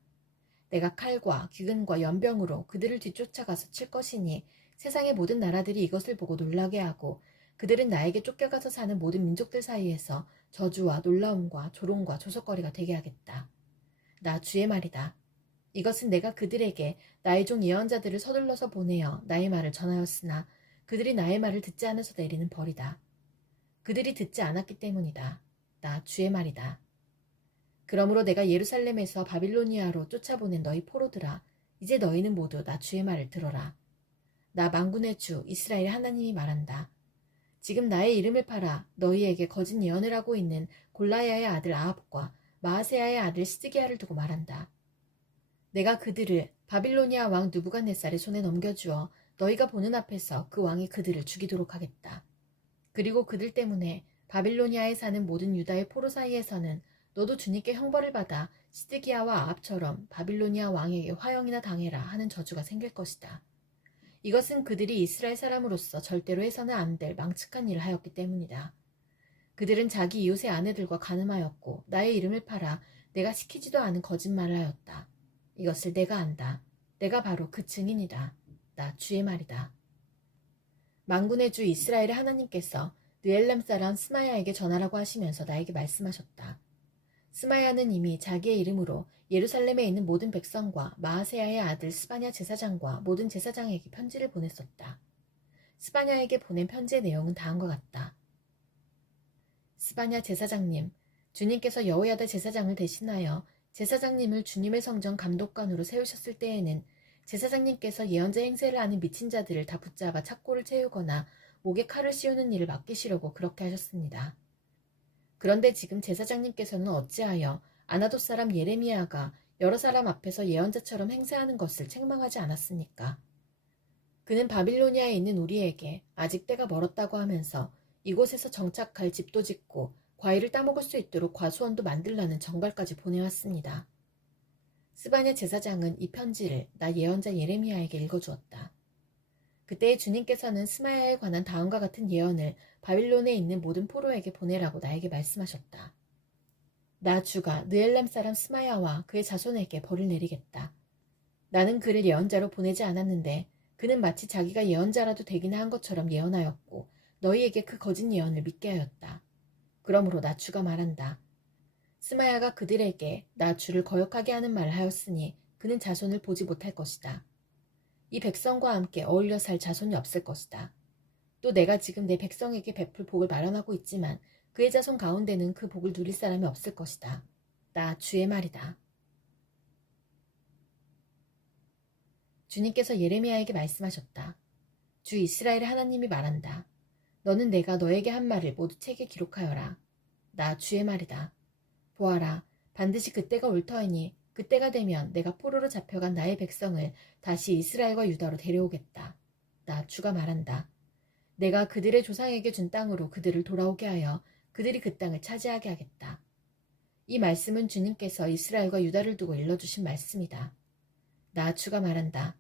내가 칼과 기근과 연병으로 그들을 뒤쫓아가서 칠 것이니 세상의 모든 나라들이 이것을 보고 놀라게 하고 그들은 나에게 쫓겨가서 사는 모든 민족들 사이에서 저주와 놀라움과 조롱과 조석거리가 되게 하겠다. 나 주의 말이다. 이것은 내가 그들에게 나의 종 예언자들을 서둘러서 보내어 나의 말을 전하였으나 그들이 나의 말을 듣지 않아서 내리는 벌이다. 그들이 듣지 않았기 때문이다. 나 주의 말이다. 그러므로 내가 예루살렘에서 바빌로니아로 쫓아보낸 너희 포로들아, 이제 너희는 모두 나 주의 말을 들어라. 나 만군의 주 이스라엘의 하나님이 말한다. 지금 나의 이름을 팔아 너희에게 거짓 예언을 하고 있는 골라야의 아들 아합과 마아세야의 아들 시드기야를 두고 말한다. 내가 그들을 바빌로니아 왕 느부갓네살의 손에 넘겨주어 너희가 보는 앞에서 그 왕이 그들을 죽이도록 하겠다. 그리고 그들 때문에 바빌로니아에 사는 모든 유다의 포로 사이에서는 너도 주님께 형벌을 받아 시드기야와 아합처럼 바빌로니아 왕에게 화형이나 당해라 하는 저주가 생길 것이다. 이것은 그들이 이스라엘 사람으로서 절대로 해서는 안 될 망측한 일을 하였기 때문이다. 그들은 자기 이웃의 아내들과 간음하였고 나의 이름을 팔아 내가 시키지도 않은 거짓말을 하였다. 이것을 내가 안다. 내가 바로 그 증인이다. 나 주의 말이다. 만군의 주 이스라엘의 하나님께서 느엘람 사람 스마야에게 전하라고 하시면서 나에게 말씀하셨다. 스마야는 이미 자기의 이름으로 예루살렘에 있는 모든 백성과 마아세야의 아들 스바냐 제사장과 모든 제사장에게 편지를 보냈었다. 스바냐에게 보낸 편지의 내용은 다음과 같다. 스바냐 제사장님, 주님께서 여호야다 제사장을 대신하여 제사장님을 주님의 성전 감독관으로 세우셨을 때에는 제사장님께서 예언자 행세를 하는 미친 자들을 다 붙잡아 착고를 채우거나 목에 칼을 씌우는 일을 맡기시려고 그렇게 하셨습니다. 그런데 지금 제사장님께서는 어찌하여 아나돗 사람 예레미야가 여러 사람 앞에서 예언자처럼 행세하는 것을 책망하지 않았습니까? 그는 바빌로니아에 있는 우리에게 아직 때가 멀었다고 하면서 이곳에서 정착할 집도 짓고 과일을 따먹을 수 있도록 과수원도 만들라는 정갈까지 보내왔습니다. 스바냐 제사장은 이 편지를 나 예언자 예레미야에게 읽어주었다. 그때 주님께서는 스마야에 관한 다음과 같은 예언을 바빌론에 있는 모든 포로에게 보내라고 나에게 말씀하셨다. 나 주가 느엘람 사람 스마야와 그의 자손에게 벌을 내리겠다. 나는 그를 예언자로 보내지 않았는데 그는 마치 자기가 예언자라도 되기나 한 것처럼 예언하였고 너희에게 그 거짓 예언을 믿게 하였다. 그러므로 나 주가 말한다. 스마야가 그들에게 나 주를 거역하게 하는 말을 하였으니 그는 자손을 보지 못할 것이다. 이 백성과 함께 어울려 살 자손이 없을 것이다. 또 내가 지금 내 백성에게 베풀 복을 마련하고 있지만 그의 자손 가운데는 그 복을 누릴 사람이 없을 것이다. 나 주의 말이다. 주님께서 예레미야에게 말씀하셨다. 주 이스라엘의 하나님이 말한다. 너는 내가 너에게 한 말을 모두 책에 기록하여라. 나 주의 말이다. 보아라, 반드시 그때가 올 터이니 그때가 되면 내가 포로로 잡혀간 나의 백성을 다시 이스라엘과 유다로 데려오겠다. 나 주가 말한다. 내가 그들의 조상에게 준 땅으로 그들을 돌아오게 하여 그들이 그 땅을 차지하게 하겠다. 이 말씀은 주님께서 이스라엘과 유다를 두고 일러주신 말씀이다. 나 주가 말한다.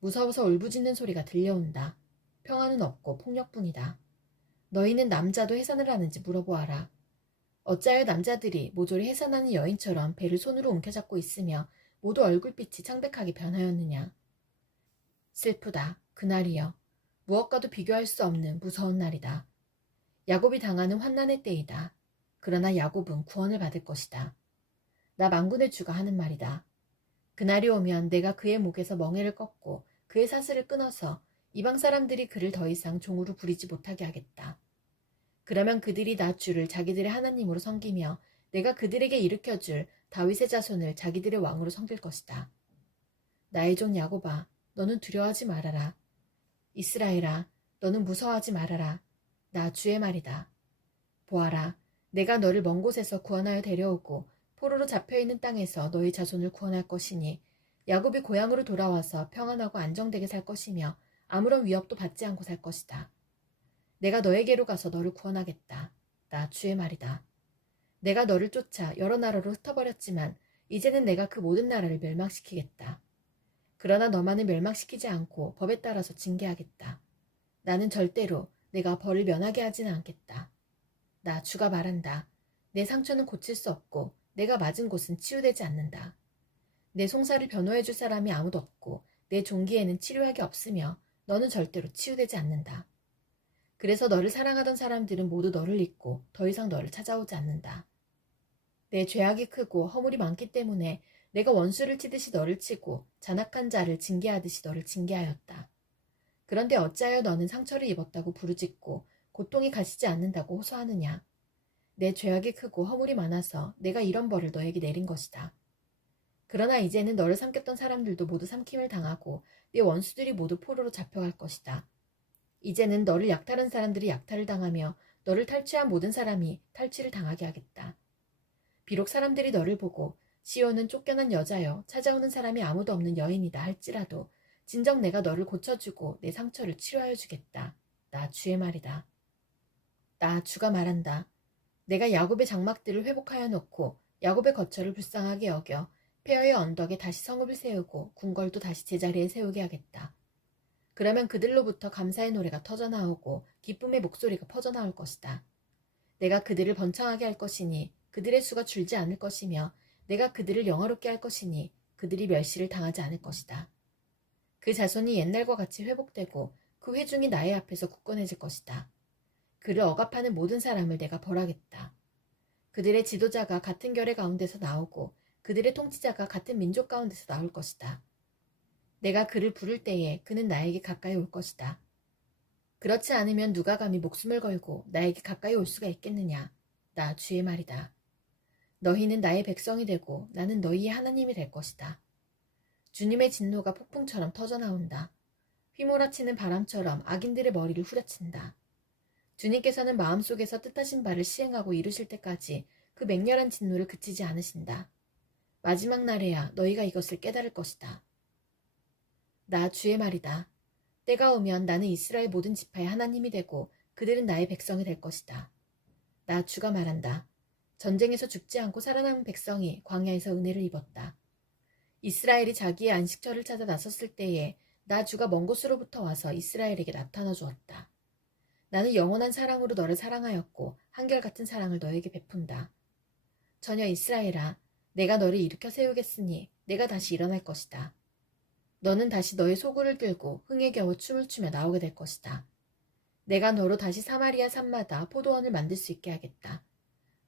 무서워서 울부짖는 소리가 들려온다. 평화는 없고 폭력뿐이다. 너희는 남자도 해산을 하는지 물어보아라. 어찌하여 남자들이 모조리 해산하는 여인처럼 배를 손으로 움켜잡고 있으며 모두 얼굴빛이 창백하게 변하였느냐. 슬프다. 그날이여. 무엇과도 비교할 수 없는 무서운 날이다. 야곱이 당하는 환난의 때이다. 그러나 야곱은 구원을 받을 것이다. 나 만군의 주가 하는 말이다. 그날이 오면 내가 그의 목에서 멍에를 꺾고 그의 사슬을 끊어서 이방 사람들이 그를 더 이상 종으로 부리지 못하게 하겠다. 그러면 그들이 나 주를 자기들의 하나님으로 섬기며 내가 그들에게 일으켜줄 다윗의 자손을 자기들의 왕으로 섬길 것이다. 나의 종 야곱아, 너는 두려워하지 말아라. 이스라엘아, 너는 무서워하지 말아라. 나 주의 말이다. 보아라, 내가 너를 먼 곳에서 구원하여 데려오고 포로로 잡혀있는 땅에서 너희 자손을 구원할 것이니 야곱이 고향으로 돌아와서 평안하고 안정되게 살 것이며 아무런 위협도 받지 않고 살 것이다. 내가 너에게로 가서 너를 구원하겠다. 나 주의 말이다. 내가 너를 쫓아 여러 나라로 흩어버렸지만 이제는 내가 그 모든 나라를 멸망시키겠다. 그러나 너만을 멸망시키지 않고 법에 따라서 징계하겠다. 나는 절대로 내가 벌을 면하게 하지는 않겠다. 나 주가 말한다. 내 상처는 고칠 수 없고 내가 맞은 곳은 치유되지 않는다. 내 송사를 변호해 줄 사람이 아무도 없고 내 종기에는 치료약이 없으며 너는 절대로 치유되지 않는다. 그래서 너를 사랑하던 사람들은 모두 너를 잊고 더 이상 너를 찾아오지 않는다. 내 죄악이 크고 허물이 많기 때문에 내가 원수를 치듯이 너를 치고 잔악한 자를 징계하듯이 너를 징계하였다. 그런데 어찌하여 너는 상처를 입었다고 부르짖고 고통이 가시지 않는다고 호소하느냐. 내 죄악이 크고 허물이 많아서 내가 이런 벌을 너에게 내린 것이다. 그러나 이제는 너를 삼켰던 사람들도 모두 삼킴을 당하고 네 원수들이 모두 포로로 잡혀갈 것이다. 이제는 너를 약탈한 사람들이 약탈을 당하며 너를 탈취한 모든 사람이 탈취를 당하게 하겠다. 비록 사람들이 너를 보고 시온은 쫓겨난 여자여 찾아오는 사람이 아무도 없는 여인이다 할지라도 진정 내가 너를 고쳐주고 내 상처를 치료하여 주겠다. 나 주의 말이다. 나 주가 말한다. 내가 야곱의 장막들을 회복하여 놓고 야곱의 거처를 불쌍하게 여겨 폐허의 언덕에 다시 성읍을 세우고 궁궐도 다시 제자리에 세우게 하겠다. 그러면 그들로부터 감사의 노래가 터져나오고 기쁨의 목소리가 퍼져나올 것이다. 내가 그들을 번창하게 할 것이니 그들의 수가 줄지 않을 것이며 내가 그들을 영화롭게 할 것이니 그들이 멸시를 당하지 않을 것이다. 그 자손이 옛날과 같이 회복되고 그 회중이 나의 앞에서 굳건해질 것이다. 그를 억압하는 모든 사람을 내가 벌하겠다. 그들의 지도자가 같은 결의 가운데서 나오고 그들의 통치자가 같은 민족 가운데서 나올 것이다. 내가 그를 부를 때에 그는 나에게 가까이 올 것이다. 그렇지 않으면 누가 감히 목숨을 걸고 나에게 가까이 올 수가 있겠느냐. 나 주의 말이다. 너희는 나의 백성이 되고 나는 너희의 하나님이 될 것이다. 주님의 진노가 폭풍처럼 터져나온다. 휘몰아치는 바람처럼 악인들의 머리를 후려친다. 주님께서는 마음속에서 뜻하신 바를 시행하고 이루실 때까지 그 맹렬한 진노를 그치지 않으신다. 마지막 날에야 너희가 이것을 깨달을 것이다. 나 주의 말이다. 때가 오면 나는 이스라엘 모든 지파의 하나님이 되고 그들은 나의 백성이 될 것이다. 나 주가 말한다. 전쟁에서 죽지 않고 살아남은 백성이 광야에서 은혜를 입었다. 이스라엘이 자기의 안식처를 찾아 나섰을 때에 나 주가 먼 곳으로부터 와서 이스라엘에게 나타나 주었다. 나는 영원한 사랑으로 너를 사랑하였고 한결같은 사랑을 너에게 베푼다. 전혀 이스라엘아, 내가 너를 일으켜 세우겠으니 내가 다시 일어날 것이다. 너는 다시 너의 소굴을 들고 흥에 겨워 춤을 추며 나오게 될 것이다. 내가 너로 다시 사마리아 산마다 포도원을 만들 수 있게 하겠다.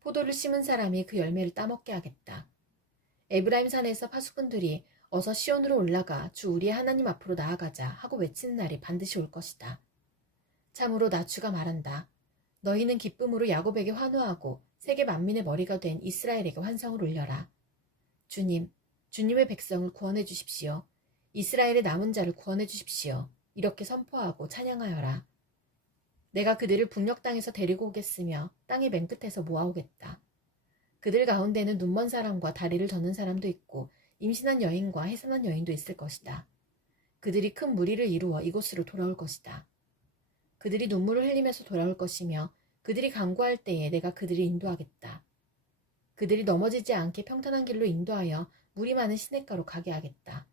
포도를 심은 사람이 그 열매를 따먹게 하겠다. 에브라임 산에서 파수꾼들이 어서 시온으로 올라가 주 우리의 하나님 앞으로 나아가자 하고 외치는 날이 반드시 올 것이다. 참으로 나 주가 말한다. 너희는 기쁨으로 야곱에게 환호하고 세계 만민의 머리가 된 이스라엘에게 환성을 올려라. 주님의 백성을 구원해 주십시오. 이스라엘의 남은 자를 구원해 주십시오. 이렇게 선포하고 찬양하여라. 내가 그들을 북녘 땅에서 데리고 오겠으며 땅의 맨끝에서 모아오겠다. 그들 가운데는 눈먼 사람과 다리를 젓는 사람도 있고 임신한 여인과 해산한 여인도 있을 것이다. 그들이 큰 무리를 이루어 이곳으로 돌아올 것이다. 그들이 눈물을 흘리면서 돌아올 것이며 그들이 간구할 때에 내가 그들을 인도하겠다. 그들이 넘어지지 않게 평탄한 길로 인도하여 물이 많은 시냇가로 가게 하겠다.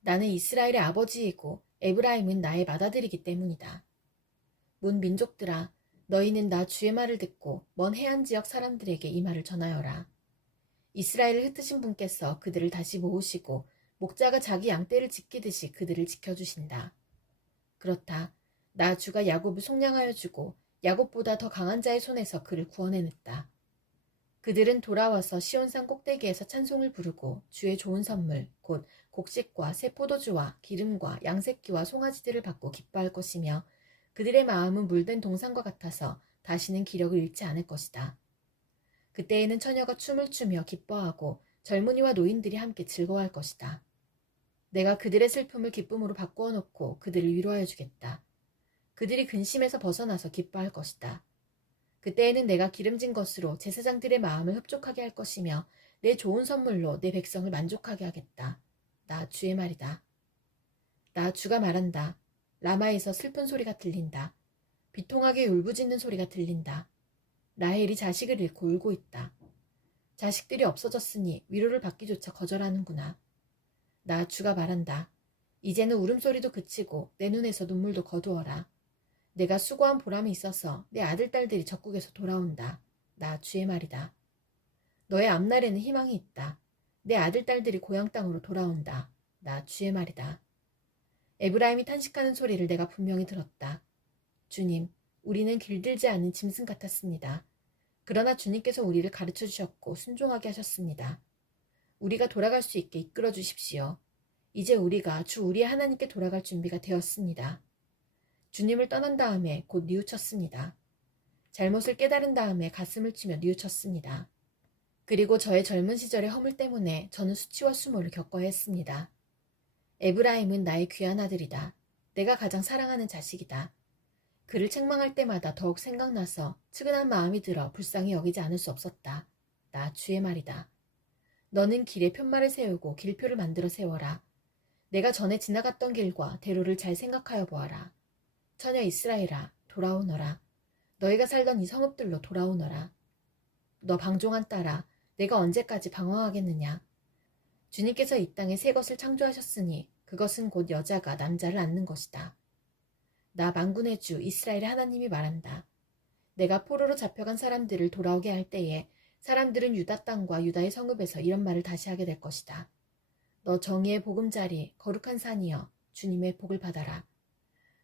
나는 이스라엘의 아버지이고 에브라임은 나의 맏아들이기 때문이다. 문 민족들아, 너희는 나 주의 말을 듣고 먼 해안 지역 사람들에게 이 말을 전하여라. 이스라엘을 흩으신 분께서 그들을 다시 모으시고 목자가 자기 양떼를 지키듯이 그들을 지켜주신다. 그렇다. 나 주가 야곱을 속량하여 주고 야곱보다 더 강한 자의 손에서 그를 구원해냈다. 그들은 돌아와서 시온산 꼭대기에서 찬송을 부르고 주의 좋은 선물 곧 곡식과 새 포도주와 기름과 양새끼와 송아지들을 받고 기뻐할 것이며 그들의 마음은 물된 동산과 같아서 다시는 기력을 잃지 않을 것이다. 그때에는 처녀가 춤을 추며 기뻐하고 젊은이와 노인들이 함께 즐거워할 것이다. 내가 그들의 슬픔을 기쁨으로 바꾸어 놓고 그들을 위로하여 주겠다. 그들이 근심에서 벗어나서 기뻐할 것이다. 그때에는 내가 기름진 것으로 제사장들의 마음을 흡족하게 할 것이며 내 좋은 선물로 내 백성을 만족하게 하겠다. 나 주의 말이다. 나 주가 말한다. 라마에서 슬픈 소리가 들린다. 비통하게 울부짖는 소리가 들린다. 라헬이 자식을 잃고 울고 있다. 자식들이 없어졌으니 위로를 받기조차 거절하는구나. 나 주가 말한다. 이제는 울음소리도 그치고 내 눈에서 눈물도 거두어라. 내가 수고한 보람이 있어서 내 아들, 딸들이 적국에서 돌아온다. 나 주의 말이다. 너의 앞날에는 희망이 있다. 내 아들, 딸들이 고향 땅으로 돌아온다. 나 주의 말이다. 에브라임이 탄식하는 소리를 내가 분명히 들었다. 주님, 우리는 길들지 않은 짐승 같았습니다. 그러나 주님께서 우리를 가르쳐 주셨고 순종하게 하셨습니다. 우리가 돌아갈 수 있게 이끌어 주십시오. 이제 우리가 주 우리의 하나님께 돌아갈 준비가 되었습니다. 주님을 떠난 다음에 곧 뉘우쳤습니다. 잘못을 깨달은 다음에 가슴을 치며 뉘우쳤습니다. 그리고 저의 젊은 시절의 허물 때문에 저는 수치와 수모를 겪어야 했습니다. 에브라임은 나의 귀한 아들이다. 내가 가장 사랑하는 자식이다. 그를 책망할 때마다 더욱 생각나서 측은한 마음이 들어 불쌍히 여기지 않을 수 없었다. 나 주의 말이다. 너는 길에 편말을 세우고 길표를 만들어 세워라. 내가 전에 지나갔던 길과 대로를 잘 생각하여 보아라. 처녀 이스라엘아, 돌아오너라. 너희가 살던 이 성읍들로 돌아오너라. 너 방종한 딸아, 내가 언제까지 방황하겠느냐. 주님께서 이 땅에 새 것을 창조하셨으니 그것은 곧 여자가 남자를 낳는 것이다. 나 만군의 주 이스라엘의 하나님이 말한다. 내가 포로로 잡혀간 사람들을 돌아오게 할 때에 사람들은 유다 땅과 유다의 성읍에서 이런 말을 다시 하게 될 것이다. 너 정의의 보금자리 거룩한 산이여 주님의 복을 받아라.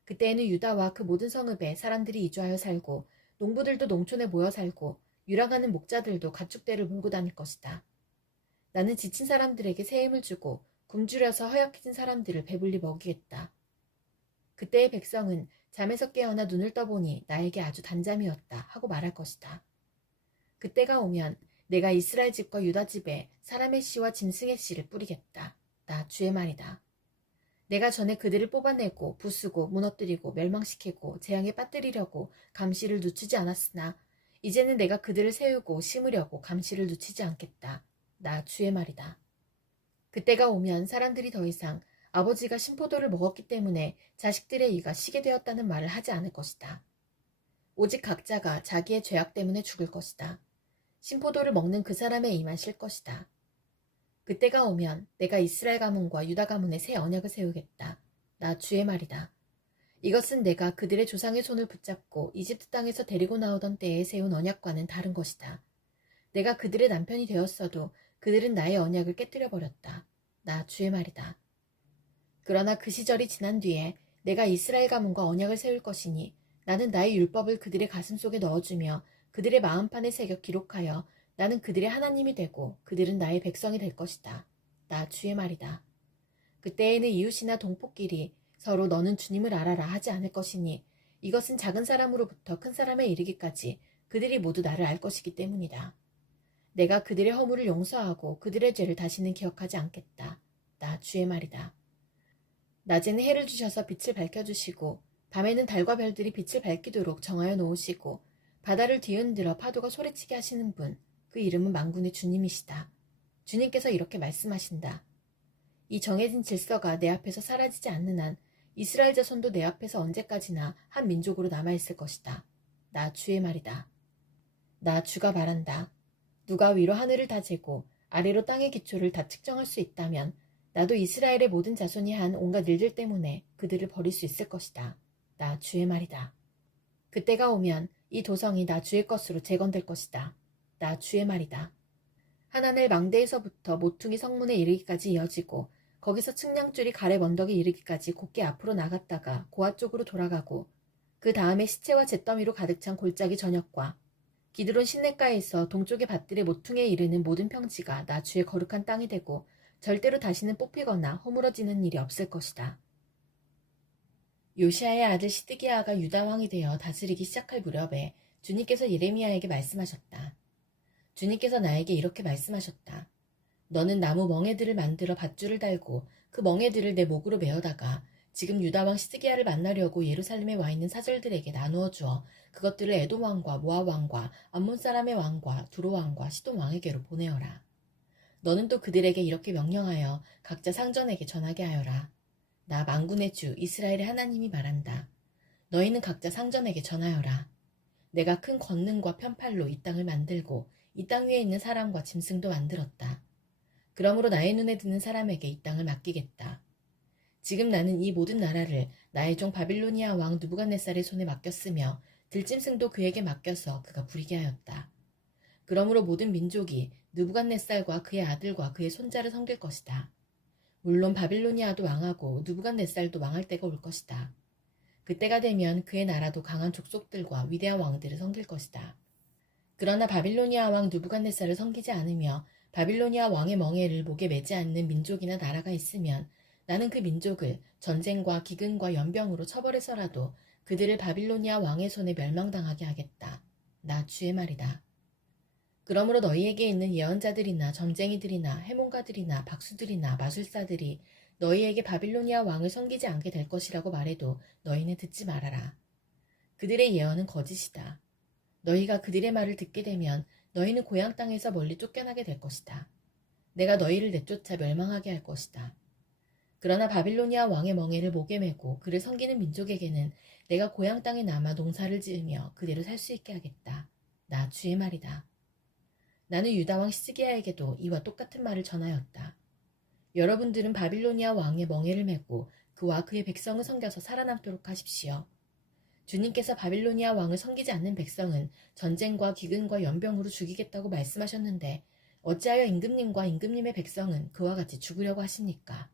그때에는 유다와 그 모든 성읍에 사람들이 이주하여 살고 농부들도 농촌에 모여 살고 유랑하는 목자들도 가축대를 몰고 다닐 것이다. 나는 지친 사람들에게 새 힘을 주고 굶주려서 허약해진 사람들을 배불리 먹이겠다. 그때의 백성은 잠에서 깨어나 눈을 떠보니 나에게 아주 단잠이었다 하고 말할 것이다. 그때가 오면 내가 이스라엘 집과 유다 집에 사람의 씨와 짐승의 씨를 뿌리겠다. 나 주의 말이다. 내가 전에 그들을 뽑아내고 부수고 무너뜨리고 멸망시키고 재앙에 빠뜨리려고 감시를 늦추지 않았으나 이제는 내가 그들을 세우고 심으려고 감시를 늦추지 않겠다. 나 주의 말이다. 그때가 오면 사람들이 더 이상 아버지가 신포도를 먹었기 때문에 자식들의 이가 시게 되었다는 말을 하지 않을 것이다. 오직 각자가 자기의 죄악 때문에 죽을 것이다. 신포도를 먹는 그 사람의 이만 실 것이다. 그때가 오면 내가 이스라엘 가문과 유다 가문에 새 언약을 세우겠다. 나 주의 말이다. 이것은 내가 그들의 조상의 손을 붙잡고 이집트 땅에서 데리고 나오던 때에 세운 언약과는 다른 것이다. 내가 그들의 남편이 되었어도 그들은 나의 언약을 깨뜨려 버렸다. 나 주의 말이다. 그러나 그 시절이 지난 뒤에 내가 이스라엘 가문과 언약을 세울 것이니 나는 나의 율법을 그들의 가슴속에 넣어주며 그들의 마음판에 새겨 기록하여 나는 그들의 하나님이 되고 그들은 나의 백성이 될 것이다. 나 주의 말이다. 그때에는 이웃이나 동포끼리 서로 너는 주님을 알아라 하지 않을 것이니 이것은 작은 사람으로부터 큰 사람에 이르기까지 그들이 모두 나를 알 것이기 때문이다. 내가 그들의 허물을 용서하고 그들의 죄를 다시는 기억하지 않겠다. 나 주의 말이다. 낮에는 해를 주셔서 빛을 밝혀주시고 밤에는 달과 별들이 빛을 밝히도록 정하여 놓으시고 바다를 뒤흔들어 파도가 소리치게 하시는 분, 그 이름은 만군의 주님이시다. 주님께서 이렇게 말씀하신다. 이 정해진 질서가 내 앞에서 사라지지 않는 한 이스라엘 자손도 내 앞에서 언제까지나 한 민족으로 남아있을 것이다. 나 주의 말이다. 나 주가 말한다. 누가 위로 하늘을 다 재고 아래로 땅의 기초를 다 측정할 수 있다면 나도 이스라엘의 모든 자손이 한 온갖 일들 때문에 그들을 버릴 수 있을 것이다. 나 주의 말이다. 그때가 오면 이 도성이 나 주의 것으로 재건될 것이다. 나 주의 말이다. 하나넬 망대에서부터 모퉁이 성문에 이르기까지 이어지고 거기서 측량줄이 가렙 언덕에 이르기까지 곧게 앞으로 나갔다가 고아 쪽으로 돌아가고 그 다음에 시체와 잿더미로 가득 찬 골짜기 전역과 기드론 시냇가에서 동쪽의 밭들의 모퉁이에 이르는 모든 평지가 나 주의 거룩한 땅이 되고 절대로 다시는 뽑히거나 허물어지는 일이 없을 것이다. 요시아의 아들 시드기야가 유다 왕이 되어 다스리기 시작할 무렵에 주님께서 예레미야에게 말씀하셨다. 주님께서 나에게 이렇게 말씀하셨다. 너는 나무 멍에들을 만들어 밧줄을 달고 그 멍에들을 내 목으로 메어다가 지금 유다 왕 시드기야를 만나려고 예루살렘에 와 있는 사절들에게 나누어 주어 그것들을 에돔 왕과 모압 왕과 암몬 사람의 왕과 두로 왕과 시돈 왕에게로 보내어라. 너는 또 그들에게 이렇게 명령하여 각자 상전에게 전하게 하여라. 나 만군의 주 이스라엘의 하나님이 말한다. 너희는 각자 상전에게 전하여라. 내가 큰 권능과 편팔로 이 땅을 만들고 이 땅 위에 있는 사람과 짐승도 만들었다. 그러므로 나의 눈에 드는 사람에게 이 땅을 맡기겠다. 지금 나는 이 모든 나라를 나의 종 바빌로니아 왕 느부갓네살의 손에 맡겼으며 들짐승도 그에게 맡겨서 그가 부리게 하였다. 그러므로 모든 민족이 느부갓네살과 그의 아들과 그의 손자를 섬길 것이다. 물론 바빌로니아도 망하고 느부갓네살도 망할 때가 올 것이다. 그때가 되면 그의 나라도 강한 족속들과 위대한 왕들을 섬길 것이다. 그러나 바빌로니아 왕 느부갓네살을 섬기지 않으며 바빌로니아 왕의 멍에를 목에 매지 않는 민족이나 나라가 있으면 나는 그 민족을 전쟁과 기근과 연병으로 처벌해서라도 그들을 바빌로니아 왕의 손에 멸망당하게 하겠다. 나 주의 말이다. 그러므로 너희에게 있는 예언자들이나 점쟁이들이나 해몽가들이나 박수들이나 마술사들이 너희에게 바빌로니아 왕을 섬기지 않게 될 것이라고 말해도 너희는 듣지 말아라. 그들의 예언은 거짓이다. 너희가 그들의 말을 듣게 되면 너희는 고향 땅에서 멀리 쫓겨나게 될 것이다. 내가 너희를 내쫓아 멸망하게 할 것이다. 그러나 바빌로니아 왕의 멍에를 목에 메고 그를 섬기는 민족에게는 내가 고향 땅에 남아 농사를 지으며 그대로 살 수 있게 하겠다. 나 주의 말이다. 나는 유다 왕 시드기야에게도 이와 똑같은 말을 전하였다. 여러분들은 바빌로니아 왕의 멍에를 메고 그와 그의 백성을 섬겨서 살아남도록 하십시오. 주님께서 바빌로니아 왕을 섬기지 않는 백성은 전쟁과 기근과 연병으로 죽이겠다고 말씀하셨는데 어찌하여 임금님과 임금님의 백성은 그와 같이 죽으려고 하십니까?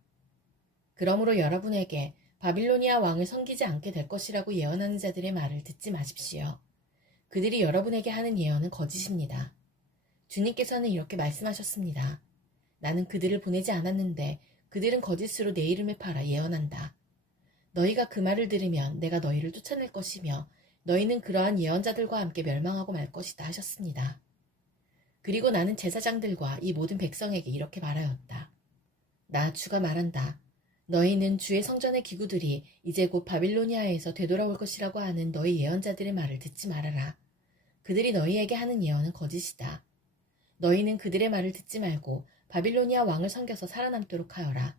그러므로 여러분에게 바빌로니아 왕을 섬기지 않게 될 것이라고 예언하는 자들의 말을 듣지 마십시오. 그들이 여러분에게 하는 예언은 거짓입니다. 주님께서는 이렇게 말씀하셨습니다. 나는 그들을 보내지 않았는데 그들은 거짓으로 내 이름을 팔아 예언한다. 너희가 그 말을 들으면 내가 너희를 쫓아낼 것이며 너희는 그러한 예언자들과 함께 멸망하고 말 것이다 하셨습니다. 그리고 나는 제사장들과 이 모든 백성에게 이렇게 말하였다. 나 주가 말한다. 너희는 주의 성전의 기구들이 이제 곧 바빌로니아에서 되돌아올 것이라고 하는 너희 예언자들의 말을 듣지 말아라. 그들이 너희에게 하는 예언은 거짓이다. 너희는 그들의 말을 듣지 말고 바빌로니아 왕을 섬겨서 살아남도록 하여라.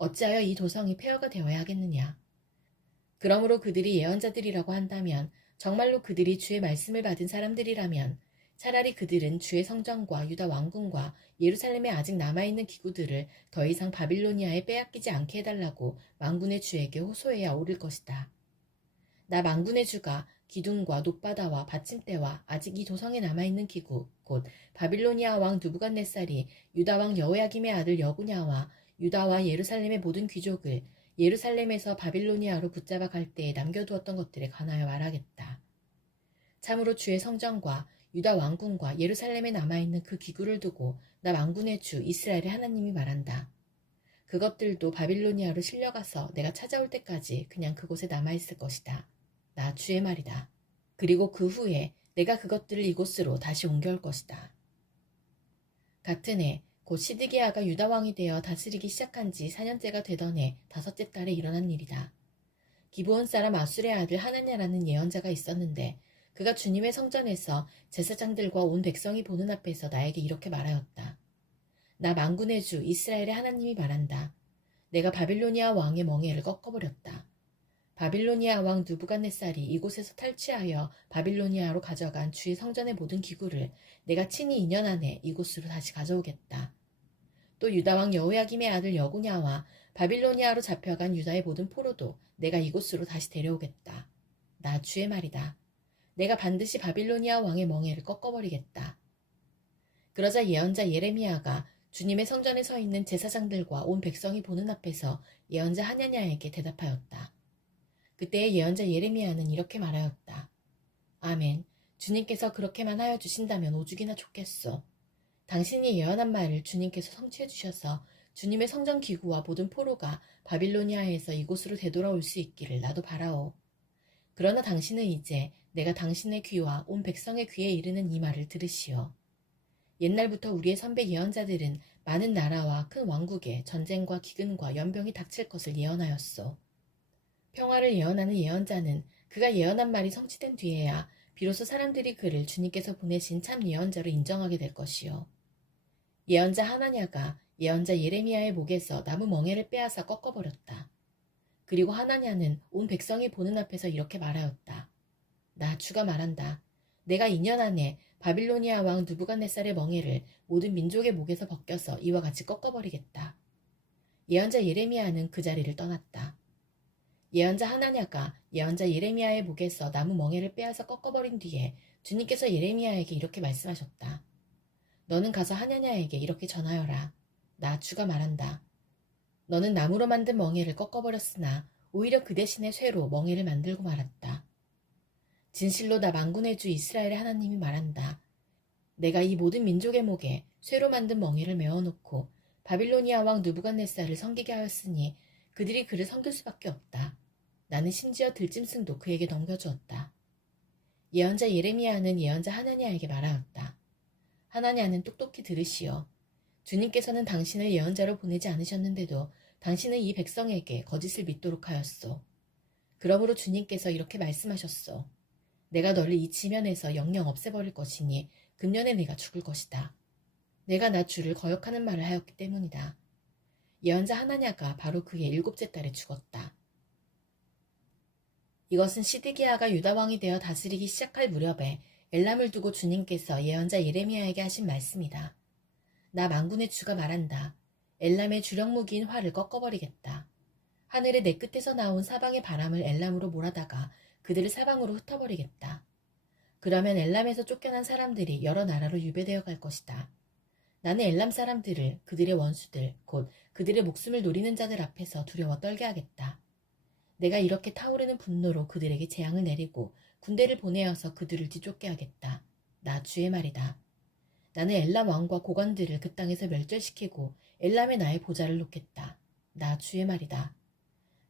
어찌하여 이 도성이 폐허가 되어야 하겠느냐. 그러므로 그들이 예언자들이라고 한다면 정말로 그들이 주의 말씀을 받은 사람들이라면 차라리 그들은 주의 성전과 유다 왕궁과 예루살렘에 아직 남아있는 기구들을 더 이상 바빌로니아에 빼앗기지 않게 해달라고 만군의 주에게 호소해야 옳을 것이다. 나 만군의 주가 기둥과 높바다와 받침대와 아직 이 도성에 남아있는 기구 곧 바빌로니아 왕 느부갓네살이 유다 왕 여호야김의 아들 여구냐와 유다와 예루살렘의 모든 귀족을 예루살렘에서 바빌로니아로 붙잡아 갈 때에 남겨두었던 것들에 관하여 말하겠다. 참으로 주의 성전과 유다 왕궁과 예루살렘에 남아있는 그 기구를 두고 나 만군의 주 이스라엘의 하나님이 말한다. 그것들도 바빌로니아로 실려가서 내가 찾아올 때까지 그냥 그곳에 남아있을 것이다. 나 주의 말이다. 그리고 그 후에 내가 그것들을 이곳으로 다시 옮겨올 것이다. 같은 해 곧 시드기야가 유다 왕이 되어 다스리기 시작한 지 4년째가 되던 해 5째 달에 일어난 일이다. 기브온 사람 아술의 아들 하나냐라는 예언자가 있었는데 그가 주님의 성전에서 제사장들과 온 백성이 보는 앞에서 나에게 이렇게 말하였다. 나 만군의 주 이스라엘의 하나님이 말한다. 내가 바빌로니아 왕의 멍에를 꺾어버렸다. 바빌로니아 왕 느부갓네살이 이곳에서 탈취하여 바빌로니아로 가져간 주의 성전의 모든 기구를 내가 친히 2년 안에 이곳으로 다시 가져오겠다. 또 유다 왕 여호야김의 아들 여구냐와 바빌로니아로 잡혀간 유다의 모든 포로도 내가 이곳으로 다시 데려오겠다. 나 주의 말이다. 내가 반드시 바빌로니아 왕의 멍에를 꺾어버리겠다. 그러자 예언자 예레미야가 주님의 성전에 서 있는 제사장들과 온 백성이 보는 앞에서 예언자 하냐냐에게 대답하였다. 그때의 예언자 예레미야는 이렇게 말하였다. 아멘. 주님께서 그렇게만 하여 주신다면 오죽이나 좋겠소. 당신이 예언한 말을 주님께서 성취해 주셔서 주님의 성전 기구와 모든 포로가 바빌로니아에서 이곳으로 되돌아올 수 있기를 나도 바라오. 그러나 당신은 이제 내가 당신의 귀와 온 백성의 귀에 이르는 이 말을 들으시오. 옛날부터 우리의 선배 예언자들은 많은 나라와 큰 왕국에 전쟁과 기근과 연병이 닥칠 것을 예언하였소. 평화를 예언하는 예언자는 그가 예언한 말이 성취된 뒤에야 비로소 사람들이 그를 주님께서 보내신 참 예언자로 인정하게 될 것이요. 예언자 하나냐가 예언자 예레미야의 목에서 나무 멍에를 빼앗아 꺾어버렸다. 그리고 하나냐는 온 백성이 보는 앞에서 이렇게 말하였다. 나 주가 말한다. 내가 2년 안에 바빌로니아 왕 느부갓네살의 멍에를 모든 민족의 목에서 벗겨서 이와 같이 꺾어버리겠다. 예언자 예레미야는 그 자리를 떠났다. 예언자 하나냐가 예언자 예레미야의 목에서 나무 멍에를 빼앗아 꺾어버린 뒤에 주님께서 예레미야에게 이렇게 말씀하셨다. 너는 가서 하냐냐에게 이렇게 전하여라. 나 주가 말한다. 너는 나무로 만든 멍에를 꺾어버렸으나 오히려 그 대신에 쇠로 멍에를 만들고 말았다. 진실로 나 만군의 주 이스라엘의 하나님이 말한다. 내가 이 모든 민족의 목에 쇠로 만든 멍에를 메어놓고 바빌로니아 왕 느부갓네살을 섬기게 하였으니 그들이 그를 섬길 수밖에 없다. 나는 심지어 들짐승도 그에게 넘겨주었다. 예언자 예레미야는 예언자 하나냐에게 말하였다. 하나냐는 똑똑히 들으시오. 주님께서는 당신을 예언자로 보내지 않으셨는데도 당신은 이 백성에게 거짓을 믿도록 하였소. 그러므로 주님께서 이렇게 말씀하셨소. 내가 너를 이 지면에서 영영 없애버릴 것이니 금년에 네가 죽을 것이다. 내가 나 주를 거역하는 말을 하였기 때문이다. 예언자 하나냐가 바로 그의 7째 달에 죽었다. 이것은 시드기야가 유다 왕이 되어 다스리기 시작할 무렵에 엘람을 두고 주님께서 예언자 예레미야에게 하신 말씀이다. 나 만군의 주가 말한다. 엘람의 주력 무기인 활을 꺾어버리겠다. 하늘의 내 끝에서 나온 사방의 바람을 엘람으로 몰아다가 그들을 사방으로 흩어버리겠다. 그러면 엘람에서 쫓겨난 사람들이 여러 나라로 유배되어 갈 것이다. 나는 엘람 사람들을 그들의 원수들, 곧 그들의 목숨을 노리는 자들 앞에서 두려워 떨게 하겠다. 내가 이렇게 타오르는 분노로 그들에게 재앙을 내리고 군대를 보내어서 그들을 뒤쫓게 하겠다. 나 주의 말이다. 나는 엘람 왕과 고관들을 그 땅에서 멸절시키고 엘람에 나의 보좌를 놓겠다. 나 주의 말이다.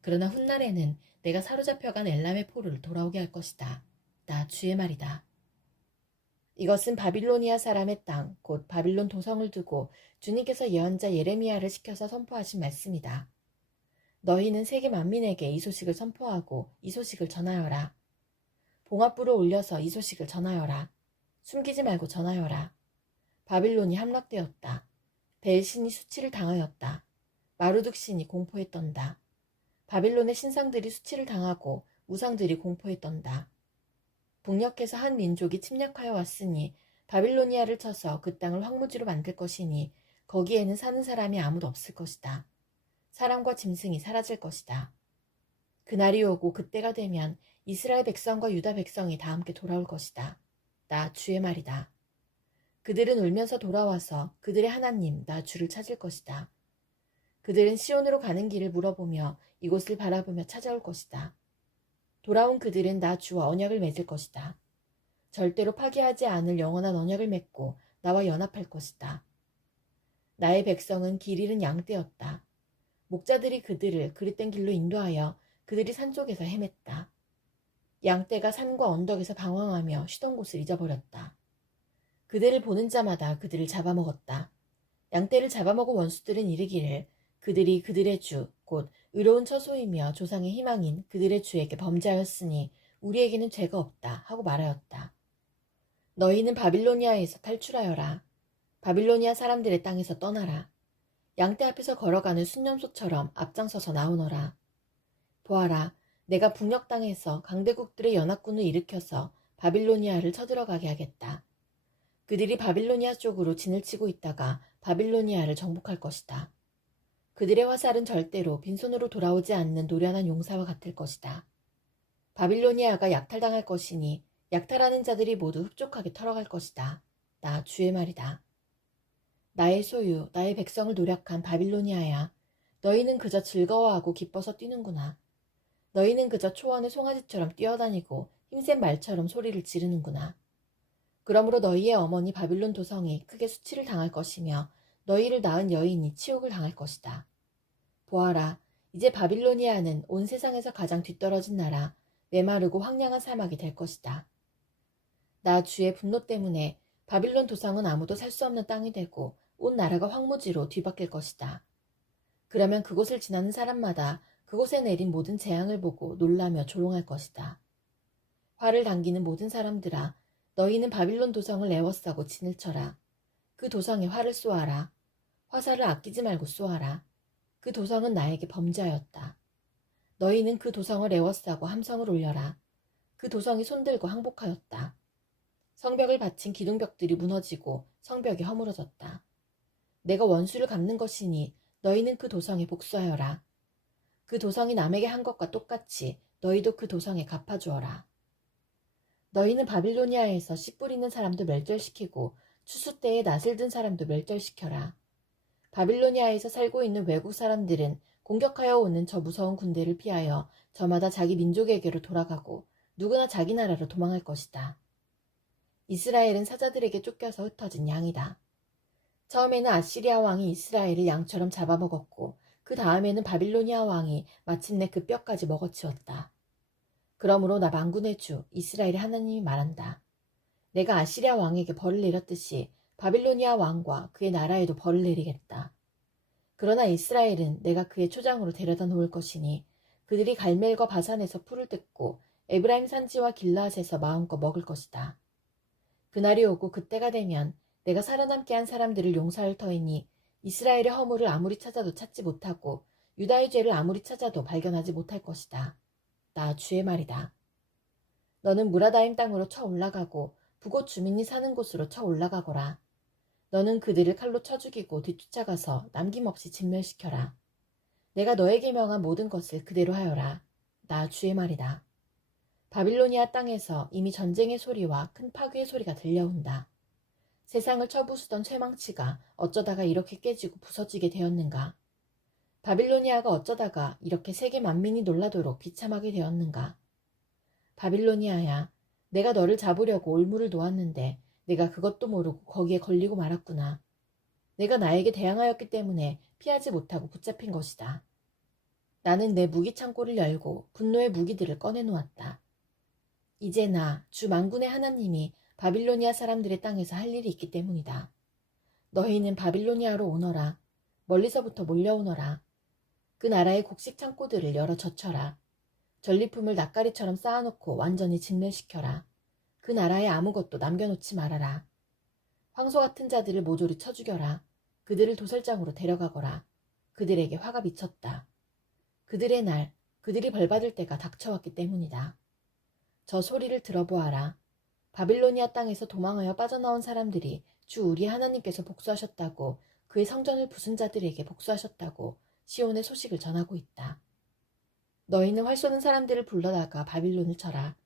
그러나 훗날에는 내가 사로잡혀간 엘람의 포를 돌아오게 할 것이다. 나 주의 말이다. 이것은 바빌로니아 사람의 땅, 곧 바빌론 도성을 두고 주님께서 예언자 예레미야를 시켜서 선포하신 말씀이다. 너희는 세계 만민에게 이 소식을 선포하고 이 소식을 전하여라. 봉합부를 올려서 이 소식을 전하여라. 숨기지 말고 전하여라. 바빌론이 함락되었다. 벨신이 수치를 당하였다. 마루둑 신이 공포에 떤다. 바빌론의 신상들이 수치를 당하고 우상들이 공포에 떤다. 북녘에서 한 민족이 침략하여 왔으니 바빌로니아를 쳐서 그 땅을 황무지로 만들 것이니 거기에는 사는 사람이 아무도 없을 것이다. 사람과 짐승이 사라질 것이다. 그날이 오고 그때가 되면 이스라엘 백성과 유다 백성이 다 함께 돌아올 것이다. 나 주의 말이다. 그들은 울면서 돌아와서 그들의 하나님 나 주를 찾을 것이다. 그들은 시온으로 가는 길을 물어보며 이곳을 바라보며 찾아올 것이다. 돌아온 그들은 나 주와 언약을 맺을 것이다. 절대로 파기하지 않을 영원한 언약을 맺고 나와 연합할 것이다. 나의 백성은 길 잃은 양떼였다. 목자들이 그들을 그릇된 길로 인도하여 그들이 산속에서 헤맸다. 양떼가 산과 언덕에서 방황하며 쉬던 곳을 잊어버렸다. 그들을 보는 자마다 그들을 잡아먹었다. 양떼를 잡아먹은 원수들은 이르기를 그들이 그들의 주, 곧 의로운 처소이며 조상의 희망인 그들의 주에게 범죄하였으니 우리에게는 죄가 없다 하고 말하였다. 너희는 바빌로니아에서 탈출하여라. 바빌로니아 사람들의 땅에서 떠나라. 양떼 앞에서 걸어가는 순념소처럼 앞장서서 나오너라. 보아라, 내가 북녘 땅에서 강대국들의 연합군을 일으켜서 바빌로니아를 쳐들어가게 하겠다. 그들이 바빌로니아 쪽으로 진을 치고 있다가 바빌로니아를 정복할 것이다. 그들의 화살은 절대로 빈손으로 돌아오지 않는 노련한 용사와 같을 것이다. 바빌로니아가 약탈당할 것이니 약탈하는 자들이 모두 흡족하게 털어갈 것이다. 나 주의 말이다. 나의 소유, 나의 백성을 노력한 바빌로니아야. 너희는 그저 즐거워하고 기뻐서 뛰는구나. 너희는 그저 초원의 송아지처럼 뛰어다니고 힘센 말처럼 소리를 지르는구나. 그러므로 너희의 어머니 바빌론 도성이 크게 수치를 당할 것이며 너희를 낳은 여인이 치욕을 당할 것이다. 보아라, 이제 바빌로니아는 온 세상에서 가장 뒤떨어진 나라, 메마르고 황량한 사막이 될 것이다. 나 주의 분노 때문에 바빌론 도성은 아무도 살 수 없는 땅이 되고 온 나라가 황무지로 뒤바뀔 것이다. 그러면 그곳을 지나는 사람마다 그곳에 내린 모든 재앙을 보고 놀라며 조롱할 것이다. 화를 당기는 모든 사람들아, 너희는 바빌론 도성을 애워싸고 진을 쳐라. 그 도성에 활을 쏘아라. 화살을 아끼지 말고 쏘아라. 그 도성은 나에게 범죄하였다. 너희는 그 도성을 애워싸고 함성을 올려라. 그 도성이 손들고 항복하였다. 성벽을 바친 기둥벽들이 무너지고 성벽이 허물어졌다. 내가 원수를 갚는 것이니 너희는 그 도성에 복수하여라. 그 도성이 남에게 한 것과 똑같이 너희도 그 도성에 갚아주어라. 너희는 바빌로니아에서 씨 뿌리는 사람도 멸절시키고 추수 때에 낫을 든 사람도 멸절시켜라. 바빌로니아에서 살고 있는 외국 사람들은 공격하여 오는 저 무서운 군대를 피하여 저마다 자기 민족에게로 돌아가고 누구나 자기 나라로 도망할 것이다. 이스라엘은 사자들에게 쫓겨서 흩어진 양이다. 처음에는 아시리아 왕이 이스라엘을 양처럼 잡아먹었고 그 다음에는 바빌로니아 왕이 마침내 그 뼈까지 먹어치웠다. 그러므로 나 만군의 주 이스라엘의 하나님이 말한다. 내가 아시리아 왕에게 벌을 내렸듯이 바빌로니아 왕과 그의 나라에도 벌을 내리겠다. 그러나 이스라엘은 내가 그의 초장으로 데려다 놓을 것이니 그들이 갈멜과 바산에서 풀을 뜯고 에브라임 산지와 길라앗에서 마음껏 먹을 것이다. 그날이 오고 그때가 되면 내가 살아남게 한 사람들을 용서할 터이니 이스라엘의 허물을 아무리 찾아도 찾지 못하고 유다의 죄를 아무리 찾아도 발견하지 못할 것이다. 나 주의 말이다. 너는 무라다임 땅으로 쳐 올라가고 북곳 주민이 사는 곳으로 쳐 올라가거라. 너는 그들을 칼로 쳐 죽이고 뒤쫓아가서 남김없이 진멸시켜라. 내가 너에게 명한 모든 것을 그대로 하여라. 나 주의 말이다. 바빌로니아 땅에서 이미 전쟁의 소리와 큰 파괴의 소리가 들려온다. 세상을 쳐부수던 쇠망치가 어쩌다가 이렇게 깨지고 부서지게 되었는가? 바빌로니아가 어쩌다가 이렇게 세계 만민이 놀라도록 비참하게 되었는가? 바빌로니아야, 내가 너를 잡으려고 올무를 놓았는데 내가 그것도 모르고 거기에 걸리고 말았구나. 내가 나에게 대항하였기 때문에 피하지 못하고 붙잡힌 것이다. 나는 내 무기 창고를 열고 분노의 무기들을 꺼내놓았다. 이제 나, 주 만군의 하나님이 바빌로니아 사람들의 땅에서 할 일이 있기 때문이다. 너희는 바빌로니아로 오너라. 멀리서부터 몰려오너라. 그 나라의 곡식 창고들을 열어 젖혀라. 전리품을 낯가리처럼 쌓아놓고 완전히 진멸시켜라. 그 나라에 아무것도 남겨놓지 말아라. 황소 같은 자들을 모조리 쳐 죽여라. 그들을 도살장으로 데려가거라. 그들에게 화가 미쳤다. 그들의 날, 그들이 벌받을 때가 닥쳐왔기 때문이다. 저 소리를 들어보아라. 바빌로니아 땅에서 도망하여 빠져나온 사람들이 주 우리 하나님께서 복수하셨다고 그의 성전을 부순 자들에게 복수하셨다고 시온의 소식을 전하고 있다. 너희는 활 쏘는 사람들을 불러다가 바빌론을 쳐라.